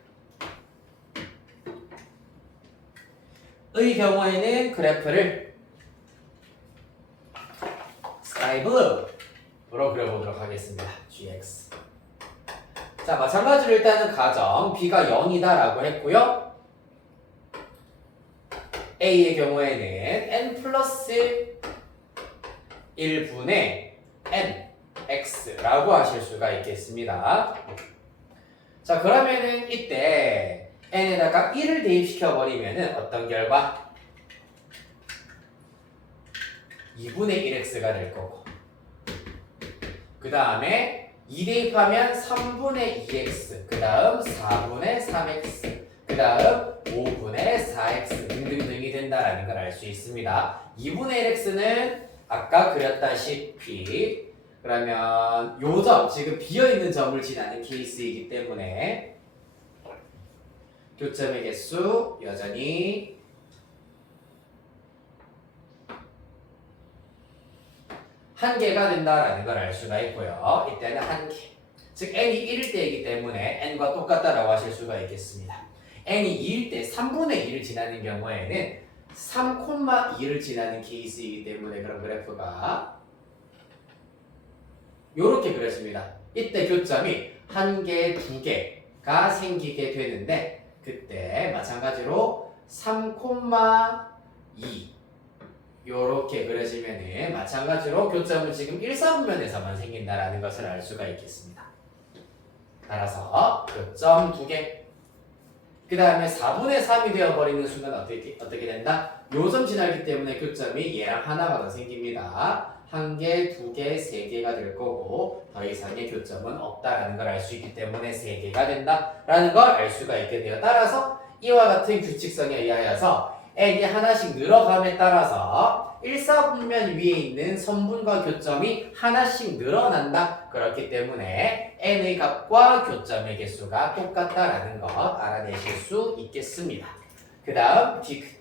의 경우에는 그래프를 스카이 블루로 그려보도록 하겠습니다. gx. 자, 마찬가지로 일단은 가정 b가 0이다 라고 했고요. a의 경우에는 n 플러스 1분의 n x라고 하실 수가 있겠습니다. 자, 그러면은 이때 n에다가 1을 대입시켜 버리면은 어떤 결과? 2분의 1x가 될 거고 그 다음에 2 대입하면 3분의 2x 그 다음 4분의 3x 그 다음 5분의 4x 등등등이 된다라는 걸 알 수 있습니다. 2분의 1x는 아까 그렸다시피 그러면 요 점, 지금 비어있는 점을 지나는 케이스이기 때문에 교점의 개수 여전히 한 개가 된다라는 걸 알 수가 있고요. 이때는 한 개. 즉 n이 1일 때이기 때문에 n과 똑같다라고 하실 수가 있겠습니다. n이 2일 때 3분의 1을 지나는 경우에는 3,2를 지나는 케이스이기 때문에 그런 그래프가 이렇게 그려집니다. 이때 교점이 한 개, 두 개가 생기게 되는데 그때 마찬가지로 3,2 요렇게 그려지면은 마찬가지로 교점은 지금 1사분면에서만 생긴다라는 것을 알 수가 있겠습니다. 따라서 교점 2개 그 다음에 4분의 3이 되어버리는 순간 어떻게 된다? 요점 지나기 때문에 교점이 얘랑 하나가 더 생깁니다. 1개, 2개, 3개가 될 거고 더 이상의 교점은 없다라는 걸 알 수 있기 때문에 3개가 된다라는 걸 알 수가 있겠네요. 따라서 이와 같은 규칙성에 의하여서 n이 하나씩 늘어감에 따라서 1사분면 위에 있는 선분과 교점이 하나씩 늘어난다. 그렇기 때문에 n의 값과 교점의 개수가 똑같다라는 것 알아내실 수 있겠습니다. 그 다음 디귿.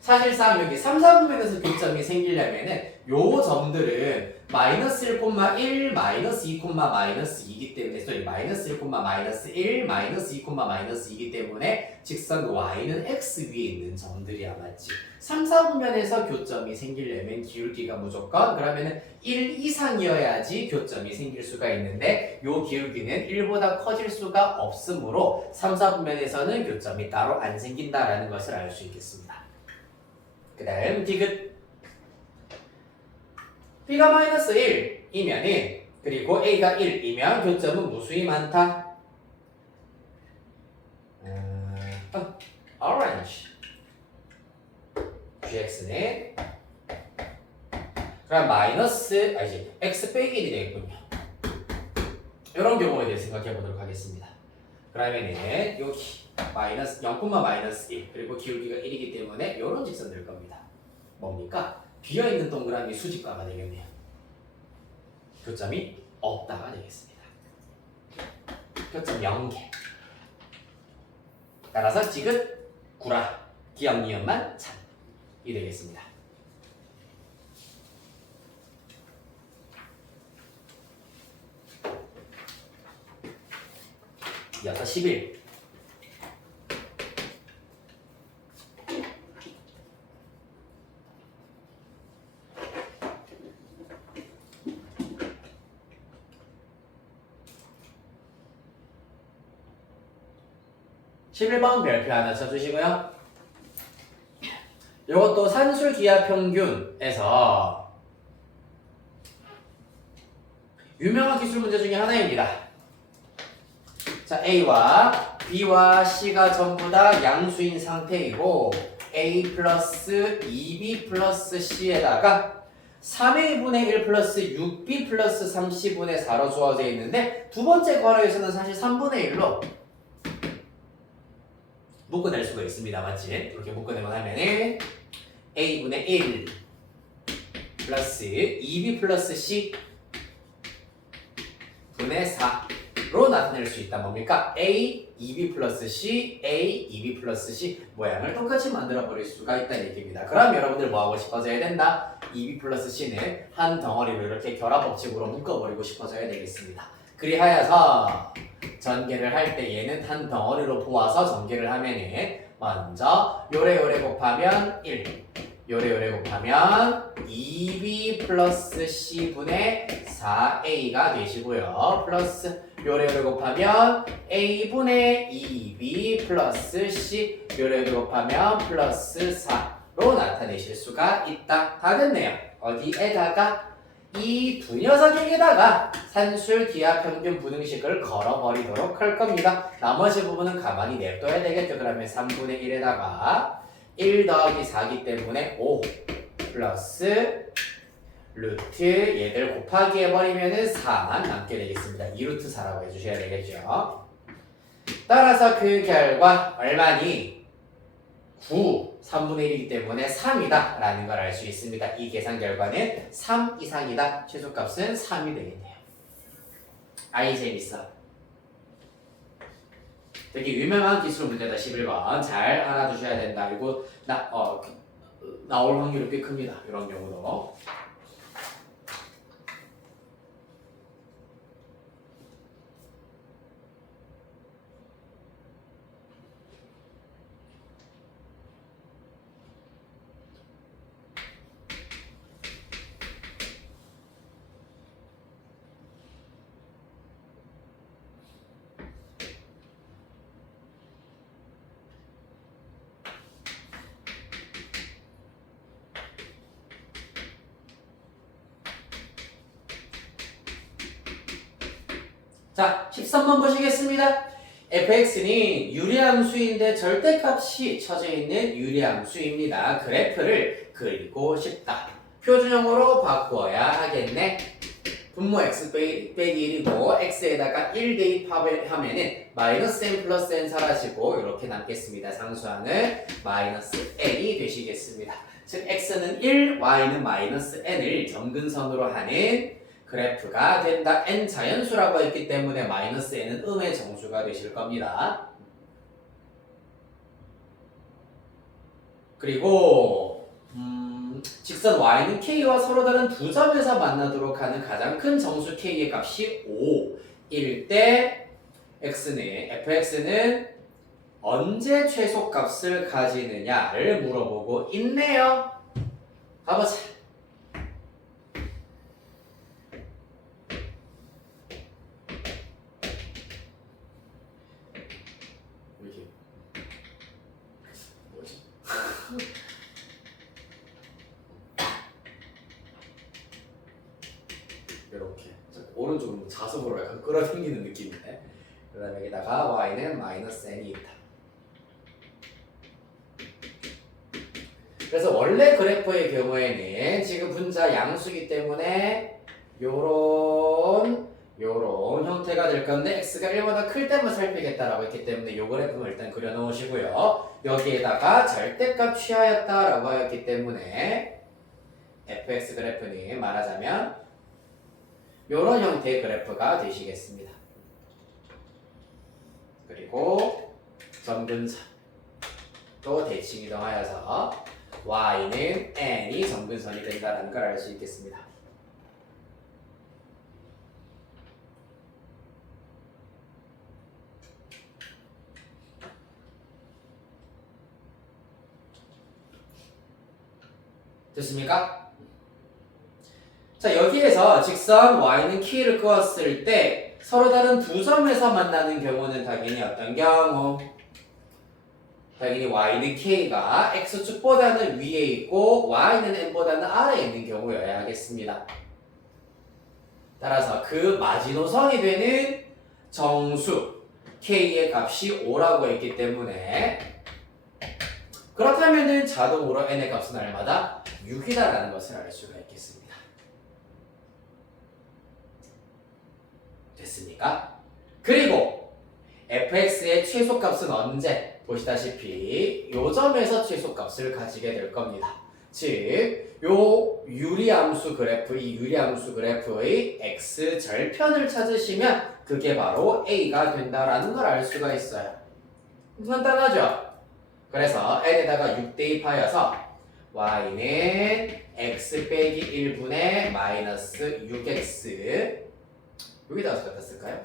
사실상 여기 3, 4분면에서 교점이 생기려면은 요 점들은 마이너스 1,1, 마이너스 2, 마이너스 2이기 때문에 마이너스 1, 마이너스 1, 마이너스 2, 마이너스 2이기 때문에 직선 y는 x 위에 있는 점들이야 맞지? 3, 4분면에서 교점이 생기려면 기울기가 무조건 그러면은 1 이상이어야지 교점이 생길 수가 있는데 요 기울기는 1보다 커질 수가 없으므로 3, 4분면에서는 교점이 따로 안 생긴다라는 것을 알 수 있겠습니다. 그 다음 디귿 b가 마이너스 1이면은 그리고 a가 1이면 교점은 무수히 많다. orange gx는 그럼 마이너스 x 빼기 1이 되겠군요. 이런 경우에 대해 생각해 보도록 하겠습니다. 그러면은 여기 마이너스 0, 마이너스 1 그리고 기울기가 1이기 때문에 이런 직선 될 겁니다. 뭡니까? 비어있는 동그라미 수직과가 되겠네요. 교점이 없다가 되겠습니다. 교점 0개. 따라서 지긋, 구라, 기역, 니은만 참이 되겠습니다. 이어서 11. (11번) 별표 하나 쳐주시고요. 이것도 산술기하 평균에서 유명한 기술 문제 중에 하나입니다. 자, A와 B와 C가 전부 다 양수인 상태이고 A 플러스 2B 플러스 C에다가 3A분의 1 플러스 6B 플러스 30분의 4로 주어져 있는데 두 번째 괄호에서는 사실 3분의 1로 묶어낼 수가 있습니다. 맞지? 이렇게 묶어내면 하면은 A분의 1 플러스 2B 플러스 C 분의 4로 나타낼 수 있다. 뭡니까? A, 2B 플러스 C, A, 2B 플러스 C 모양을 똑같이 만들어 버릴 수가 있다는 얘기입니다. 그럼 여러분들 뭐 하고 싶어져야 된다? 2B 플러스 C는 한 덩어리로 이렇게 결합 법칙으로 묶어버리고 싶어져야 되겠습니다. 그리하여서 전개를 할 때 얘는 한 덩어리로 보아서 전개를 하면은 먼저 요래 곱하면 1 요래 곱하면 2B 플러스 C분의 4A가 되시고요. 플러스 요래 곱하면 A분의 2B 플러스 C 요래 곱하면 플러스 4로 나타내실 수가 있다. 다 됐네요. 어디에다가 이 두 녀석에게다가 산술 기하 평균 부등식을 걸어버리도록 할 겁니다. 나머지 부분은 가만히 냅둬야 되겠죠. 그러면 3분의 1에다가 1 더하기 4기 때문에 5 플러스 루트 얘들 곱하기 해버리면은 4만 남게 되겠습니다. 2루트 4라고 해주셔야 되겠죠. 따라서 그 결과 얼마니? 9, 3분의 1이기 때문에 3이다 라는 걸 알 수 있습니다. 이 계산 결과는 3 이상이다. 최소값은 3이 되겠네요. 아이 재밌어. 되게 유명한 기술 문제다. 11번 잘 알아두셔야 된다. 그리고 나올 확률이 꽤 큽니다. 이런 경우도. 자, 13번 보시겠습니다. fx는 유리함수인데 절대값이 쳐져 있는 유리함수입니다. 그래프를 그리고 싶다. 표준형으로 바꿔야 하겠네. 분모 x 빼기 1이고 x에다가 1 대입하면은 마이너스 n 플러스 n 사라지고 이렇게 남겠습니다. 상수항은 마이너스 n이 되시겠습니다. 즉 x는 1, y는 마이너스 n을 점근선으로 하는 그래프가 된다. n 자연수라고 했기 때문에 마이너스 n은 음의 정수가 되실 겁니다. 그리고 직선 y는 k와 서로 다른 두 점에서 만나도록 하는 가장 큰 정수 k의 값이 5일 때 fx는 언제 최소값을 가지느냐를 물어보고 있네요. 가보자. 이렇게 오른쪽으로 자석으로 약간 끌어당기는 느낌인데 그 다음에 여기다가 y는 마이너스 n이 있다. 그래서 원래 그래프의 경우에는 지금 분자 양수이기 때문에 요런 형태가 될 건데 x가 1보다 클 때만 살피겠다라고 했기 때문에 이 그래프는 일단 그려놓으시고요. 여기에다가 절대값 취하였다라고 하였기 때문에 fx 그래프는 말하자면 이런 형태의 그래프가 되시겠습니다. 그리고 점근선 또 대칭 이동하여서 y는 n이 점근선이 된다는 걸 알 수 있겠습니다. 됐습니까? 자, 여기에서 직선 y는 k를 그었을 때 서로 다른 두 점에서 만나는 경우는 당연히 어떤 경우? 당연히 y는 k가 x축보다는 위에 있고 y는 n보다는 아래에 있는 경우여야 하겠습니다. 따라서 그 마지노선이 되는 정수 k의 값이 5라고 했기 때문에 그렇다면은 자동으로 n의 값은 얼마다? 6이다라는 것을 알 수가 있겠습니다. 됐습니까? 그리고 fx의 최소값은 언제? 보시다시피 요 점에서 최소값을 가지게 될 겁니다. 즉, 요 유리함수 그래프, 이 유리함수 그래프의 x 절편을 찾으시면 그게 바로 a가 된다라는 걸 알 수가 있어요. 간단하죠? 그래서 n에다가 6 대입하여서 y는 x 빼기 1분의 마이너스 6x 여기다가 갖다 쓸까요?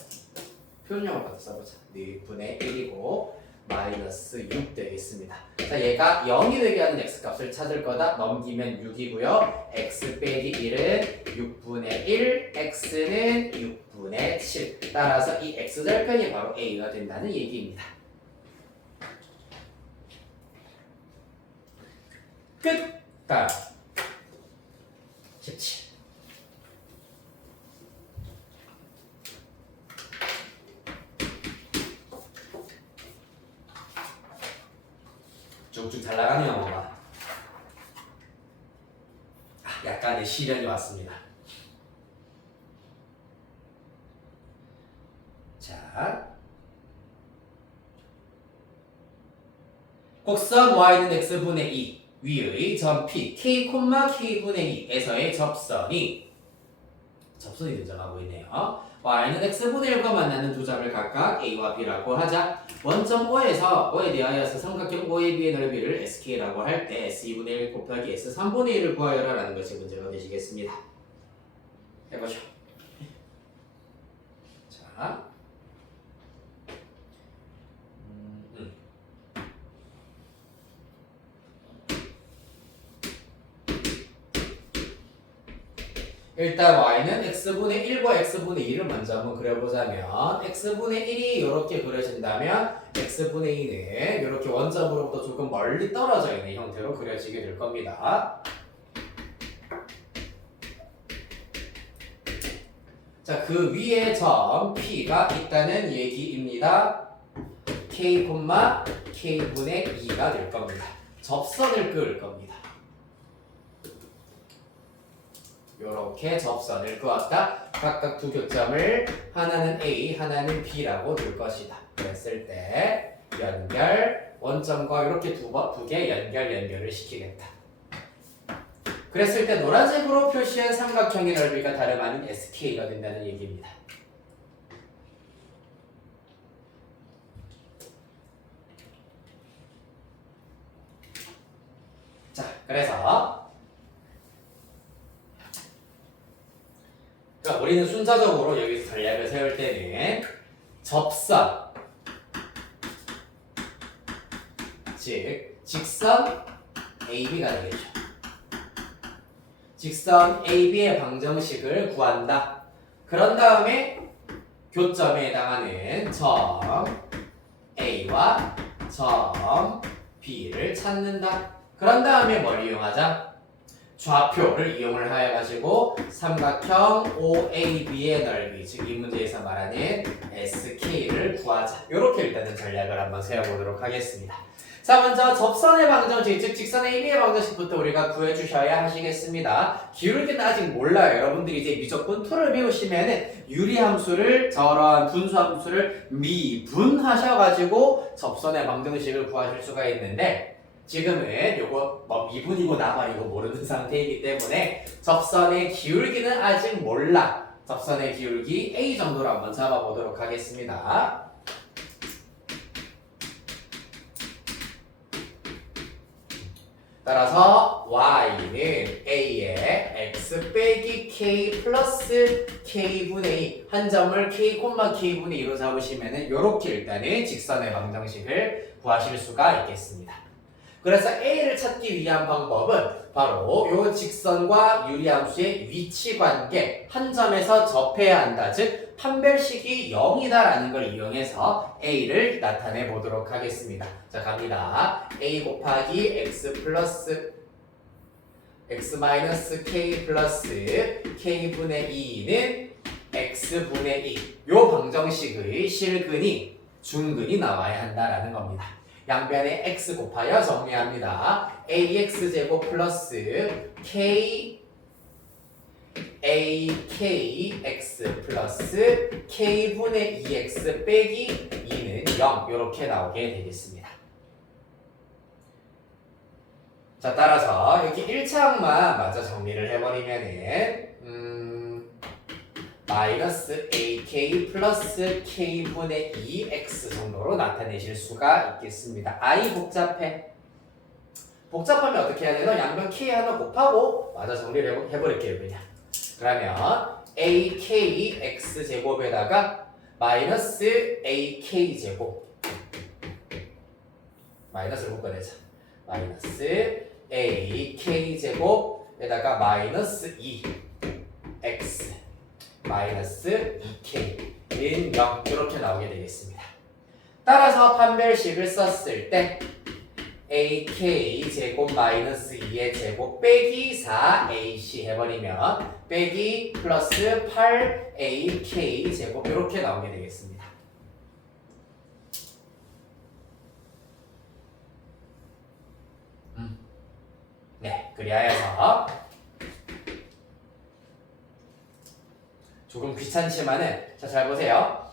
표준형을 갖다 써보자. 4분의 1이고 마이너스 6 되겠습니다. 자, 얘가 0이 되게 하는 x값을 찾을 거다. 넘기면 6이고요. x 빼기 1은 6분의 1, x는 6분의 7. 따라서 이 x절편이 바로 a가 된다는 얘기입니다. 끝! 다음 17 약간의 시련이 왔습니다. 자, 곡선 y는 x분의 2 위의 점 P k, k분의 2에서의 접선이 등장하고 있네요. y는 x분의 1과 만나는 두 점을 각각 a와 b라고 하자. 원점 O에서 O에 대하여서 삼각형 OAB의 넓이를 sk라고 할 때 s2분의 1 곱하기 s3분의 1을 구하여라 라는 것이 문제가 되시겠습니다. 해보죠. 자, 일단 y는 x분의 1과 x분의 2를 먼저 한번 그려보자면 x분의 1이 이렇게 그려진다면 x분의 2는 이렇게 원점으로부터 조금 멀리 떨어져 있는 형태로 그려지게 될 겁니다. 자, 그 위에 점 P가 있다는 얘기입니다. K, K분의 2가 될 겁니다. 접선을 그을 겁니다. 이렇게 접선을 그었다. 각각 두 교점을 하나는 A, 하나는 B라고 둘 것이다. 그랬을 때 연결, 원점과 이렇게 두 개 연결을 시키겠다. 그랬을 때 노란색으로 표시한 삼각형의 넓이가 다름 아닌 SK가 된다는 얘기입니다. 자, 그래서 우리는 순차적으로 여기서 전략을 세울 때는 접선, 즉 직선 AB가 되겠죠. 직선 AB의 방정식을 구한다. 그런 다음에 교점에 해당하는 점 A와 점 B를 찾는다. 그런 다음에 뭘 이용하자? 좌표를 이용을 하여가지고 삼각형 OAB의 넓이, 즉 이 문제에서 말하는 SK를 구하자. 이렇게 일단은 전략을 한번 세워보도록 하겠습니다. 자, 먼저 접선의 방정식, 즉 직선 AB의 방정식부터 우리가 구해주셔야 하시겠습니다. 기울기는 아직 몰라요. 여러분들이 이제 미적분 2를 배우시면은 유리함수를, 저러한 분수함수를 미분하셔가지고 접선의 방정식을 구하실 수가 있는데, 지금은 요거 미분이고 나발이고 모르는 상태이기 때문에 접선의 기울기는 아직 몰라. 접선의 기울기 A 정도로 한번 잡아보도록 하겠습니다. 따라서 y는 a의 x 빼기 k 플러스 k분의 2 한 점을 k, k분의 2로 잡으시면 이렇게 일단은 직선의 방정식을 구하실 수가 있겠습니다. 그래서 A를 찾기 위한 방법은 바로 이 직선과 유리함수의 위치관계 한 점에서 접해야 한다. 즉 판별식이 0이다라는 걸 이용해서 A를 나타내 보도록 하겠습니다. 자, 갑니다. A 곱하기 X 플러스 X 마이너스 K 플러스 K분의 2는 X분의 2. 이 방정식의 실근이 중근이 나와야 한다라는 겁니다. 양변에 x 곱하여 정리합니다. ax제곱 플러스 k akx 플러스 k분의 2x 빼기 2는 0 이렇게 나오게 되겠습니다. 자, 따라서 이렇게 1차항만 마저 정리를 해버리면은 마이너스 AK 플러스 K분의 2X 정도로 나타내실 수가 있겠습니다. I 복잡해. 복잡하면 어떻게 해야 되나? 양변 K 하나 곱하고 마저 정리를 해버릴게요, 그냥. 그러면 AKX 제곱에다가 마이너스 AK 제곱. 마이너스를 묶어내자. 마이너스 AK 제곱에다가 마이너스 2X. 마이너스 2K인 0 이렇게 나오게 되겠습니다. 따라서 판별식을 썼을 때 AK 제곱 마이너스 2의 제곱 빼기 4AC 해버리면 빼기 플러스 8AK 제곱 이렇게 나오게 되겠습니다. 네, 그리하여서 조금 귀찮지만은 자, 잘 보세요.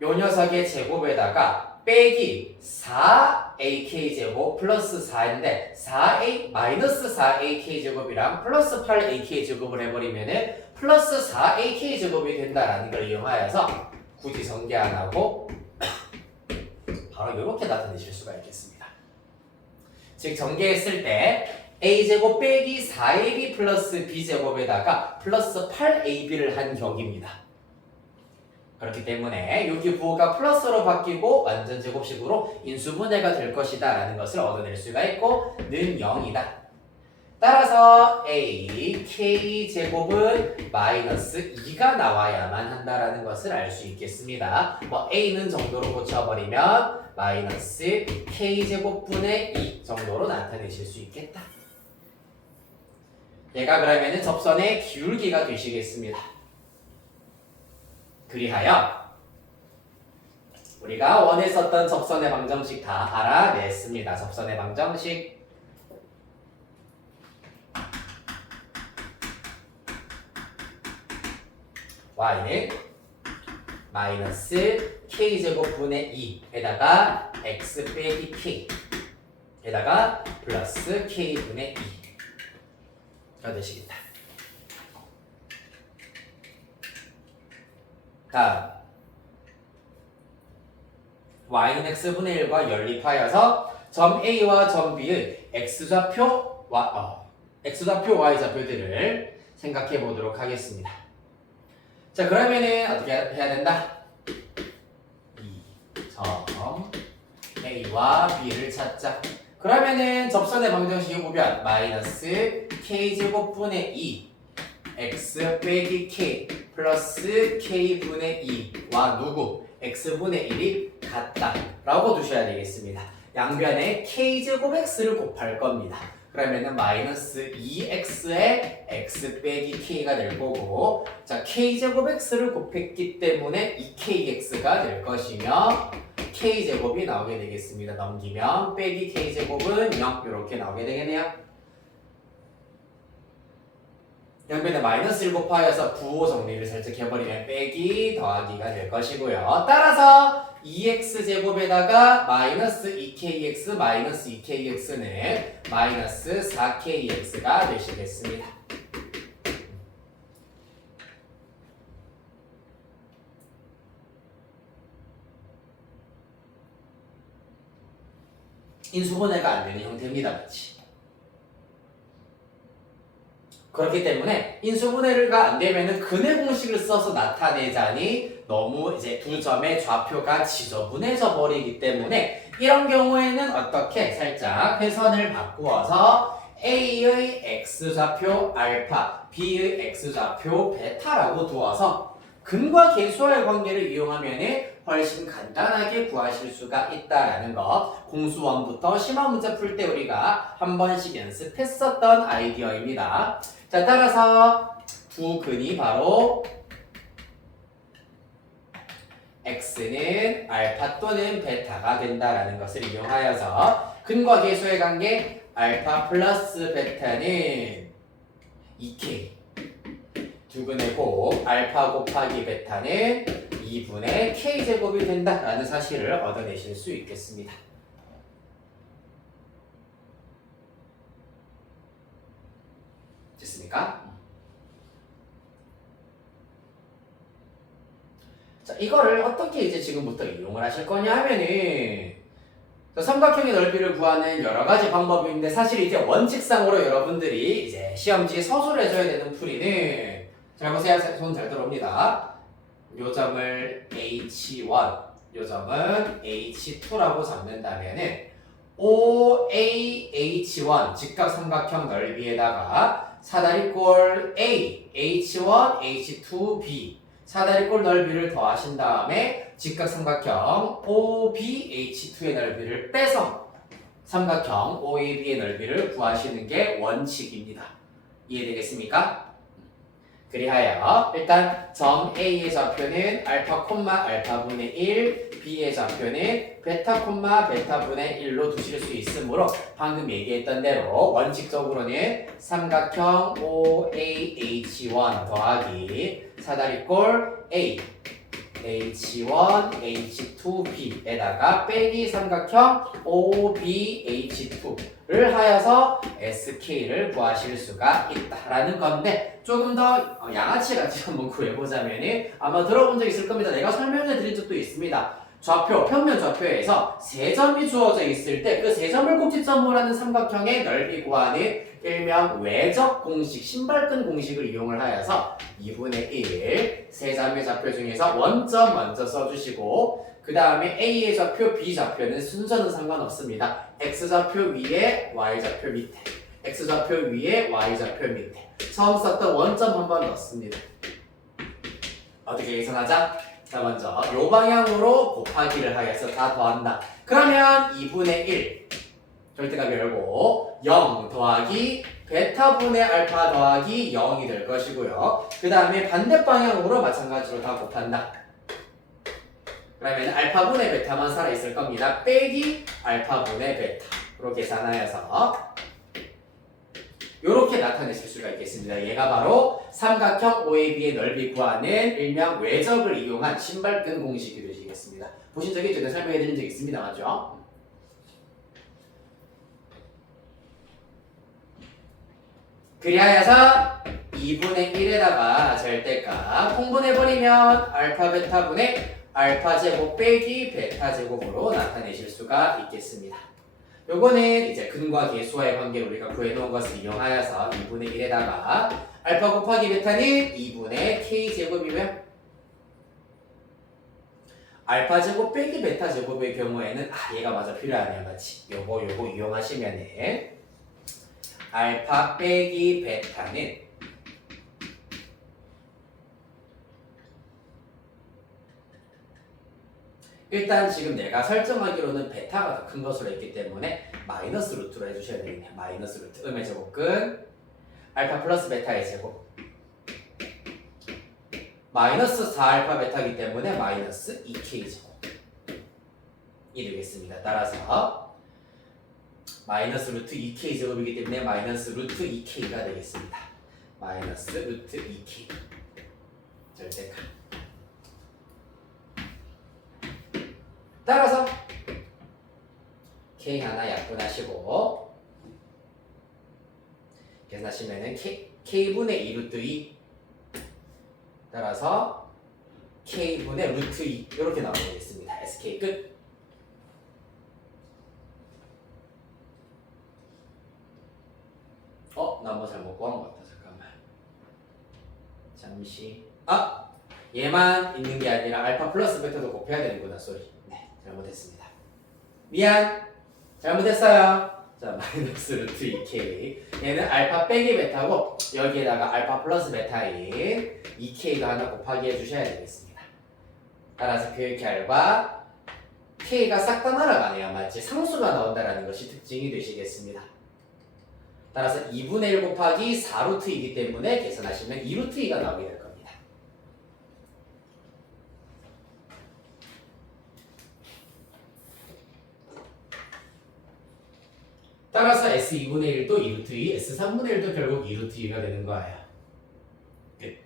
요 녀석의 제곱에다가 빼기 4ak 제곱 플러스 4인데 4a 마이너스 4ak 제곱이랑 플러스 8ak 제곱을 해버리면은 플러스 4ak 제곱이 된다라는 걸 이용하여서 굳이 전개 안 하고 바로 이렇게 나타내실 수가 있겠습니다. 즉 전개했을 때 a제곱 빼기 4ab 플러스 b제곱에다가 플러스 8ab를 한 격입니다. 그렇기 때문에 여기 부호가 플러스로 바뀌고 완전 제곱식으로 인수분해가 될 것이다 라는 것을 얻어낼 수가 있고 는 0이다. 따라서 a, k 제곱은 마이너스 2가 나와야만 한다라는 것을 알 수 있겠습니다. 뭐 a는 정도로 고쳐버리면 마이너스 k 제곱분의 2 정도로 나타내실 수 있겠다. 얘가 그러면은 접선의 기울기가 되시겠습니다. 그리하여 우리가 원했었던 접선의 방정식 다 알아냈습니다. 접선의 방정식 y는 마이너스 k제곱분의 2에다가 x 빼기 k 에다가 플러스 k분의 2가 되시겠다. 다음 y는 x분의 1과 연립하여서 점 a와 점 b의 x좌표 y좌표들을 생각해 보도록 하겠습니다. 자 그러면은 어떻게 해야 된다? 이 점 a와 b를 찾자. 그러면은 접선의 방정식이 보면 마이너스 k제곱분의 2 x 빼기 k 플러스 k분의 2와 누구? x분의 1이 같다 라고 두셔야 되겠습니다. 양변에 k제곱 x를 곱할 겁니다. 그러면은 마이너스 2x에 x 빼기 k가 될 거고 자 k제곱 x를 곱했기 때문에 2kx가 될 것이며 k제곱이 나오게 되겠습니다. 넘기면 빼기 k제곱은 0 이렇게 나오게 되겠네요. 양변에 마이너스를 곱하여서 부호 정리를 살짝 해버리면 빼기 더하기가 될 것이고요. 따라서 2x제곱에다가 마이너스 2kx 마이너스 2kx는 마이너스 4kx가 되시겠습니다. 인수분해가 안 되는 형태입니다. 그렇지? 그렇기 때문에 인수분해가 안 되면은 근해 공식을 써서 나타내자니 너무 이제 두 점의 좌표가 지저분해져 버리기 때문에 이런 경우에는 어떻게 살짝 회선을 바꾸어서 A의 x좌표 알파, B의 x좌표 베타라고 두어서 근과 계수와의 관계를 이용하면 훨씬 간단하게 구하실 수가 있다라는 거 공수원부터 심화 문제 풀 때 우리가 한 번씩 연습했었던 아이디어입니다. 자 따라서 두 근이 바로 x는 알파 또는 베타가 된다라는 것을 이용하여서 근과 계수의 관계 알파 플러스 베타는 2k 두 근의 곱 알파 곱하기 베타는 2분의 k제곱이 된다라는 사실을 얻어내실 수 있겠습니다. 됐습니까? 자, 이거를 어떻게 이제 지금부터 이용을 하실 거냐 하면은 삼각형의 넓이를 구하는 여러 가지 방법이 있는데 사실 이제 원칙상으로 여러분들이 이제 시험지에 서술을 해줘야 되는 풀이는 잘 보세요. 손 잘 들어옵니다. 요 점을 H1, 요 점은 H2라고 잡는다면은 OAH1 직각삼각형 넓이에다가 사다리꼴 A, H1, H2B 사다리꼴 넓이를 더하신 다음에 직각삼각형 OBH2의 넓이를 빼서 삼각형 OAB의 넓이를 구하시는 게 원칙입니다. 이해되겠습니까? 그리하여 일단 점 A의 좌표는 알파 콤마 알파분의 1, B의 좌표는 베타 콤마 베타분의 1로 두실 수 있으므로 방금 얘기했던 대로 원칙적으로는 삼각형 OAH1 더하기 사다리꼴 A H1, H2B에다가 빼기 삼각형 OBH2를 하여서 SK를 구하실 수가 있다라는 건데 조금 더 양아치 같이 한번 구해보자면 아마 들어본 적 있을 겁니다. 내가 설명해 드린 적도 있습니다. 좌표, 평면 좌표에서 세 점이 주어져 있을 때 그 세 점을 꼭지점으로 하는 삼각형의 넓이 구하는 일명 외적 공식, 신발끈 공식을 이용을 하여서 2분의 1, 세 점의 좌표 중에서 원점 먼저 써주시고 그 다음에 A의 좌표, B 좌표는 순서는 상관없습니다. X좌표 위에, Y좌표 밑에 X좌표 위에, Y좌표 밑에 처음 썼던 원점 한번 넣습니다. 어떻게 계산하자? 자 먼저 요 방향으로 곱하기를 하여서 다 더한다. 그러면 2분의 1 절대값 열고 0 더하기 베타분의 알파 더하기 0이 될 것이고요. 그 다음에 반대 방향으로 마찬가지로 다 곱한다. 그러면 알파분의 베타만 살아있을 겁니다. 빼기 알파분의 베타로 계산하여서 이렇게 나타내실 수가 있겠습니다. 얘가 바로 삼각형 OAB의 넓이 구하는 일명 외적을 이용한 신발끈 공식이 되시겠습니다. 보신 적이 전에 설명해 드린 적이 있습니다. 맞죠? 그리하여서 2분의 1에다가 절대값 통분해버리면 알파 베타분의 알파 제곱 빼기 베타 제곱으로 나타내실 수가 있겠습니다. 요거는 이제 근과 계수와의 관계를 우리가 구해놓은 것을 이용하여서 2분의 1에다가 알파 곱하기 베타는 2분의 k 제곱이고요. 알파 제곱 빼기 베타 제곱의 경우에는 얘가 맞아 필요하네요. 맞지? 요거 이용하시면은 알파 빼기 베타는 일단 지금 내가 설정하기로는 베타가 더 큰 것으로 했기 때문에 마이너스 루트로 해주셔야 되겠네요. 마이너스 루트 음의 제곱근 알파 플러스 베타의 제곱 마이너스 4알파 베타이기 때문에 마이너스 2k 제곱이 되겠습니다. 따라서 마이너스 루트 2k 제곱이기 때문에 마이너스 루트 2k가 되겠습니다. 마이너스 루트 2k 절대값. 따라서 k 하나 약분하시고 계산하시면은 k분의 2 루트 2 따라서 k분의 루트 2 이렇게 나오겠습니다. SK 끝. 나 뭐 잘못 구한 것 같다. 잠깐만. 잠시. 얘만 있는 게 아니라 알파 플러스 베타도 곱해야 되는구나. 소리. 네, 잘못했습니다. 미안. 잘못했어요. 자, 마이너스 루트 2k. 얘는 알파 빼기 베타고 여기에다가 알파 플러스 베타인 2k가 하나 곱하기 해주셔야 되겠습니다. 따라서 그 결과 k가 싹 다 날아가네요. 맞지? 상수가 나온다는 것이 특징이 되시겠습니다. 따라서 2분의 1 곱하기 4루트이기 때문에 계산하시면 2루트 2가 나오게 될 겁니다. 따라서 S2분의 1도 2루트 2, S3분의 1도 결국 2루트 2가 되는 거예요. 끝.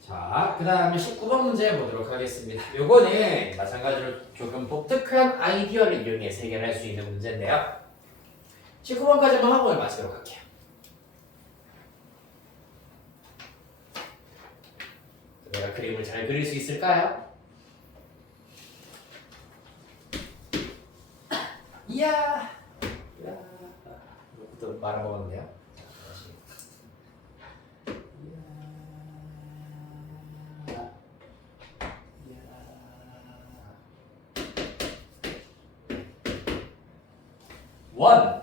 자, 그 다음에 19번 문제 보도록 하겠습니다. 요거는 마찬가지로 조금 독특한 아이디어를 이용해서 해결할 수 있는 문제인데요. 19번까지만 하고 마치도록 할게요. 자, 그림을 잘 그릴 수 있을까요? 이야! 이것부터 말아먹었네요. 자, 다시. 원!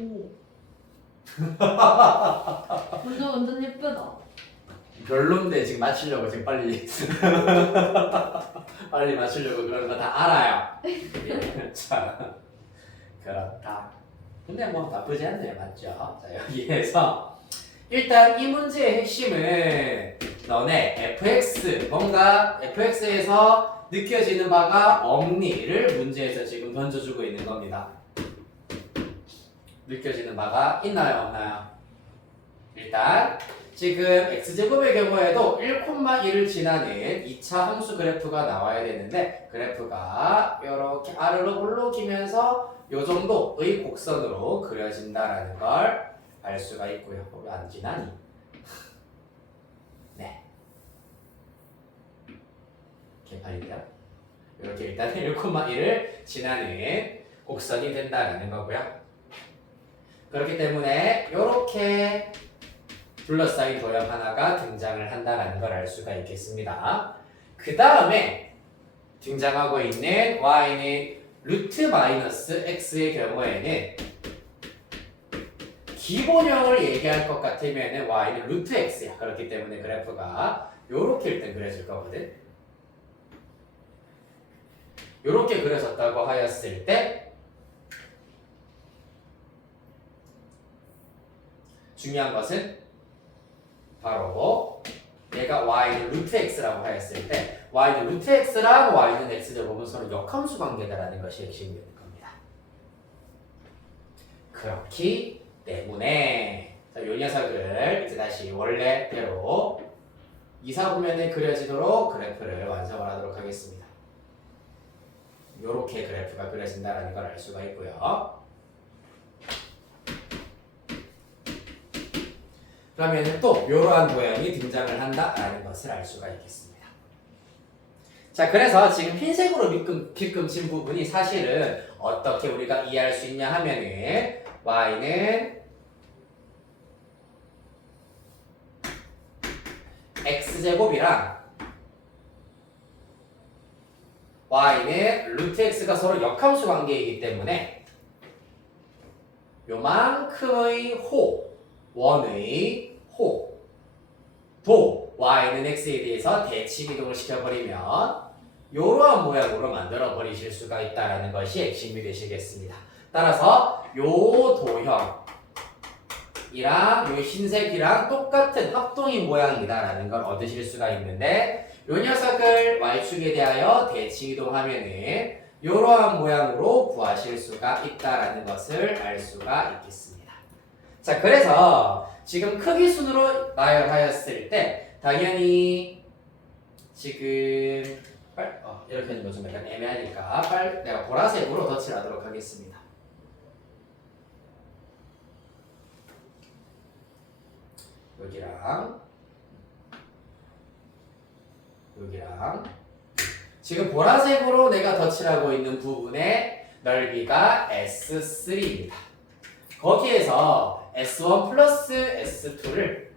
오. 완전 예쁘다. 별론데 지금 맞추려고 지금 빨리 빨리 맞추려고 그러는 거 다 알아요. 자, 그렇다. 근데 뭐 나쁘지 않네요, 맞죠? 자, 여기에서 일단 이 문제의 핵심은 너네 fx 뭔가 fx에서 느껴지는 바가 없니를 문제에서 지금 던져주고 있는 겁니다. 느껴지는 바가 있나요, 없나요? 일단 지금 x제곱의 경우에도 1,1을 지나는 2차 함수 그래프가 나와야 되는데 그래프가 이렇게 아래로 올라오면서 이 정도의 곡선으로 그려진다라는 걸 알 수가 있고요. 왜 안 지나니? 네. 개판인데요. 이렇게 일단 1,1을 지나는 곡선이 된다라는 거고요. 그렇기 때문에 이렇게 둘러싸인 도형 하나가 등장을 한다는 걸 알 수가 있겠습니다. 그 다음에 등장하고 있는 y는 루트 마이너스 x의 경우에는 기본형을 얘기할 것 같으면 y는 루트 x야. 그렇기 때문에 그래프가 이렇게 일단 그려질 거거든. 이렇게 그려졌다고 하였을 때 중요한 것은 바로 얘가 y는 루트 x라고 하였을 때 y는 루트 x랑 y는 x제곱은 서로 역함수 관계다라는 것이 핵심이 되는 겁니다. 그렇기 때문에 자, 이 녀석을 이제 다시 원래대로 이사구면에 그려지도록 그래프를 완성을 하도록 하겠습니다. 이렇게 그래프가 그려진다는 걸 알 수가 있고요. 그러면 또 이러한 모양이 등장을 한다라는 것을 알 수가 있겠습니다. 자, 그래서 지금 흰색으로 빗금친 부분이 사실은 어떻게 우리가 이해할 수 있냐 하면은 y는 x제곱이랑 y는 루트 x가 서로 역함수 관계이기 때문에 요만큼의 원의 도 y는 x에 대해서 대칭 이동을 시켜버리면 이러한 모양으로 만들어 버리실 수가 있다는 것이 핵심이 되시겠습니다. 따라서 요 도형이랑 요 흰색이랑 똑같은 합동인 모양이다라는 걸 얻으실 수가 있는데 요 녀석을 y축에 대하여 대칭 이동하면은 이러한 모양으로 구하실 수가 있다라는 것을 알 수가 있겠습니다. 자, 그래서 지금 크기 순으로 나열하였을 때 당연히 지금 이렇게 하는 거 좀 약간 애매하니까 내가 보라색으로 덧칠하도록 하겠습니다. 여기랑 지금 보라색으로 내가 덧칠하고 있는 부분의 넓이가 S3입니다. 거기에서 S1 플러스 S2를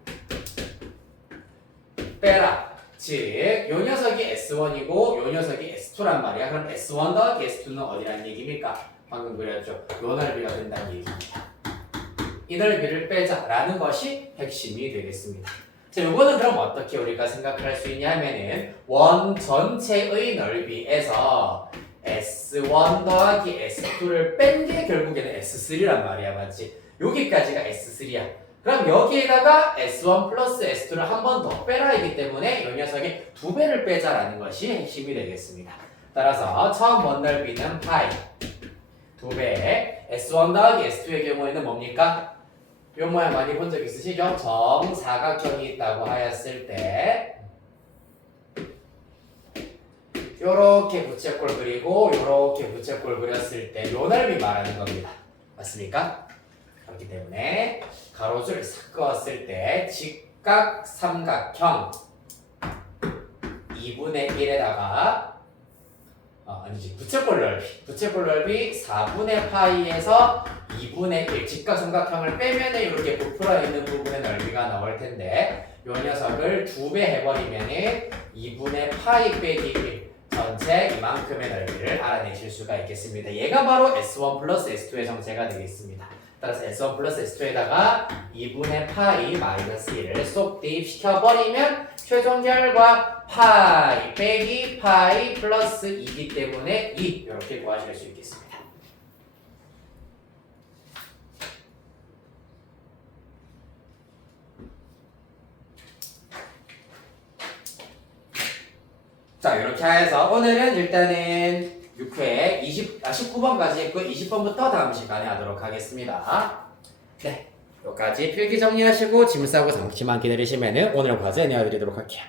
빼라. 즉, 요 녀석이 S1이고 요 녀석이 S2란 말이야. 그럼 S1 더하기 S2는 어디란 얘기입니까? 방금 그렸죠. 요 넓이가 된다는 얘기입니다. 이 넓이를 빼자라는 것이 핵심이 되겠습니다. 자, 요거는 그럼 어떻게 우리가 생각을 할 수 있냐 하면은 원 전체의 넓이에서 S1 더하기 S2를 뺀 게 결국에는 S3란 말이야, 맞지? 여기까지가 S3야. 그럼 여기에다가 S1 플러스 S2를 한 번 더 빼라이기 때문에 이 녀석의 2배를 빼자라는 것이 핵심이 되겠습니다. 따라서 처음 원 넓이는 파이 2배 S1 더하기 S2의 경우에는 뭡니까? 이 모양 많이 본 적 있으시죠? 정사각형이 있다고 하였을 때 요렇게 부채꼴 그리고 요렇게 부채꼴 그렸을 때 요 넓이 말하는 겁니다. 맞습니까? 그렇기 때문에 가로줄을 싹 그었을 때 직각 삼각형 2분의 1에다가 아니지 부채꼴 넓이 4분의 파이에서 2분의 1 직각삼각형을 빼면은 이렇게 부풀어 있는 부분의 넓이가 나올 텐데 요 녀석을 2배 해버리면은 2분의 파이 빼기 1 전체 이만큼의 넓이를 알아내실 수가 있겠습니다. 얘가 바로 S1 플러스 S2의 정체가 되겠습니다. 따라서 S1 플러스 S2에다가 2분의 파이 마이너스 1을 쏙 대입시켜버리면 최종 결과 파이 빼기 파이 플러스 2이기 때문에 2 이렇게 구하실 수 있겠습니다. 자 이렇게 해서 오늘은 일단은 6회 19번까지 했고 20번부터 다음 시간에 하도록 하겠습니다. 네, 여기까지 필기 정리하시고 짐 싸고 잠시만 기다리시면 오늘 과제 내어드리도록 할게요.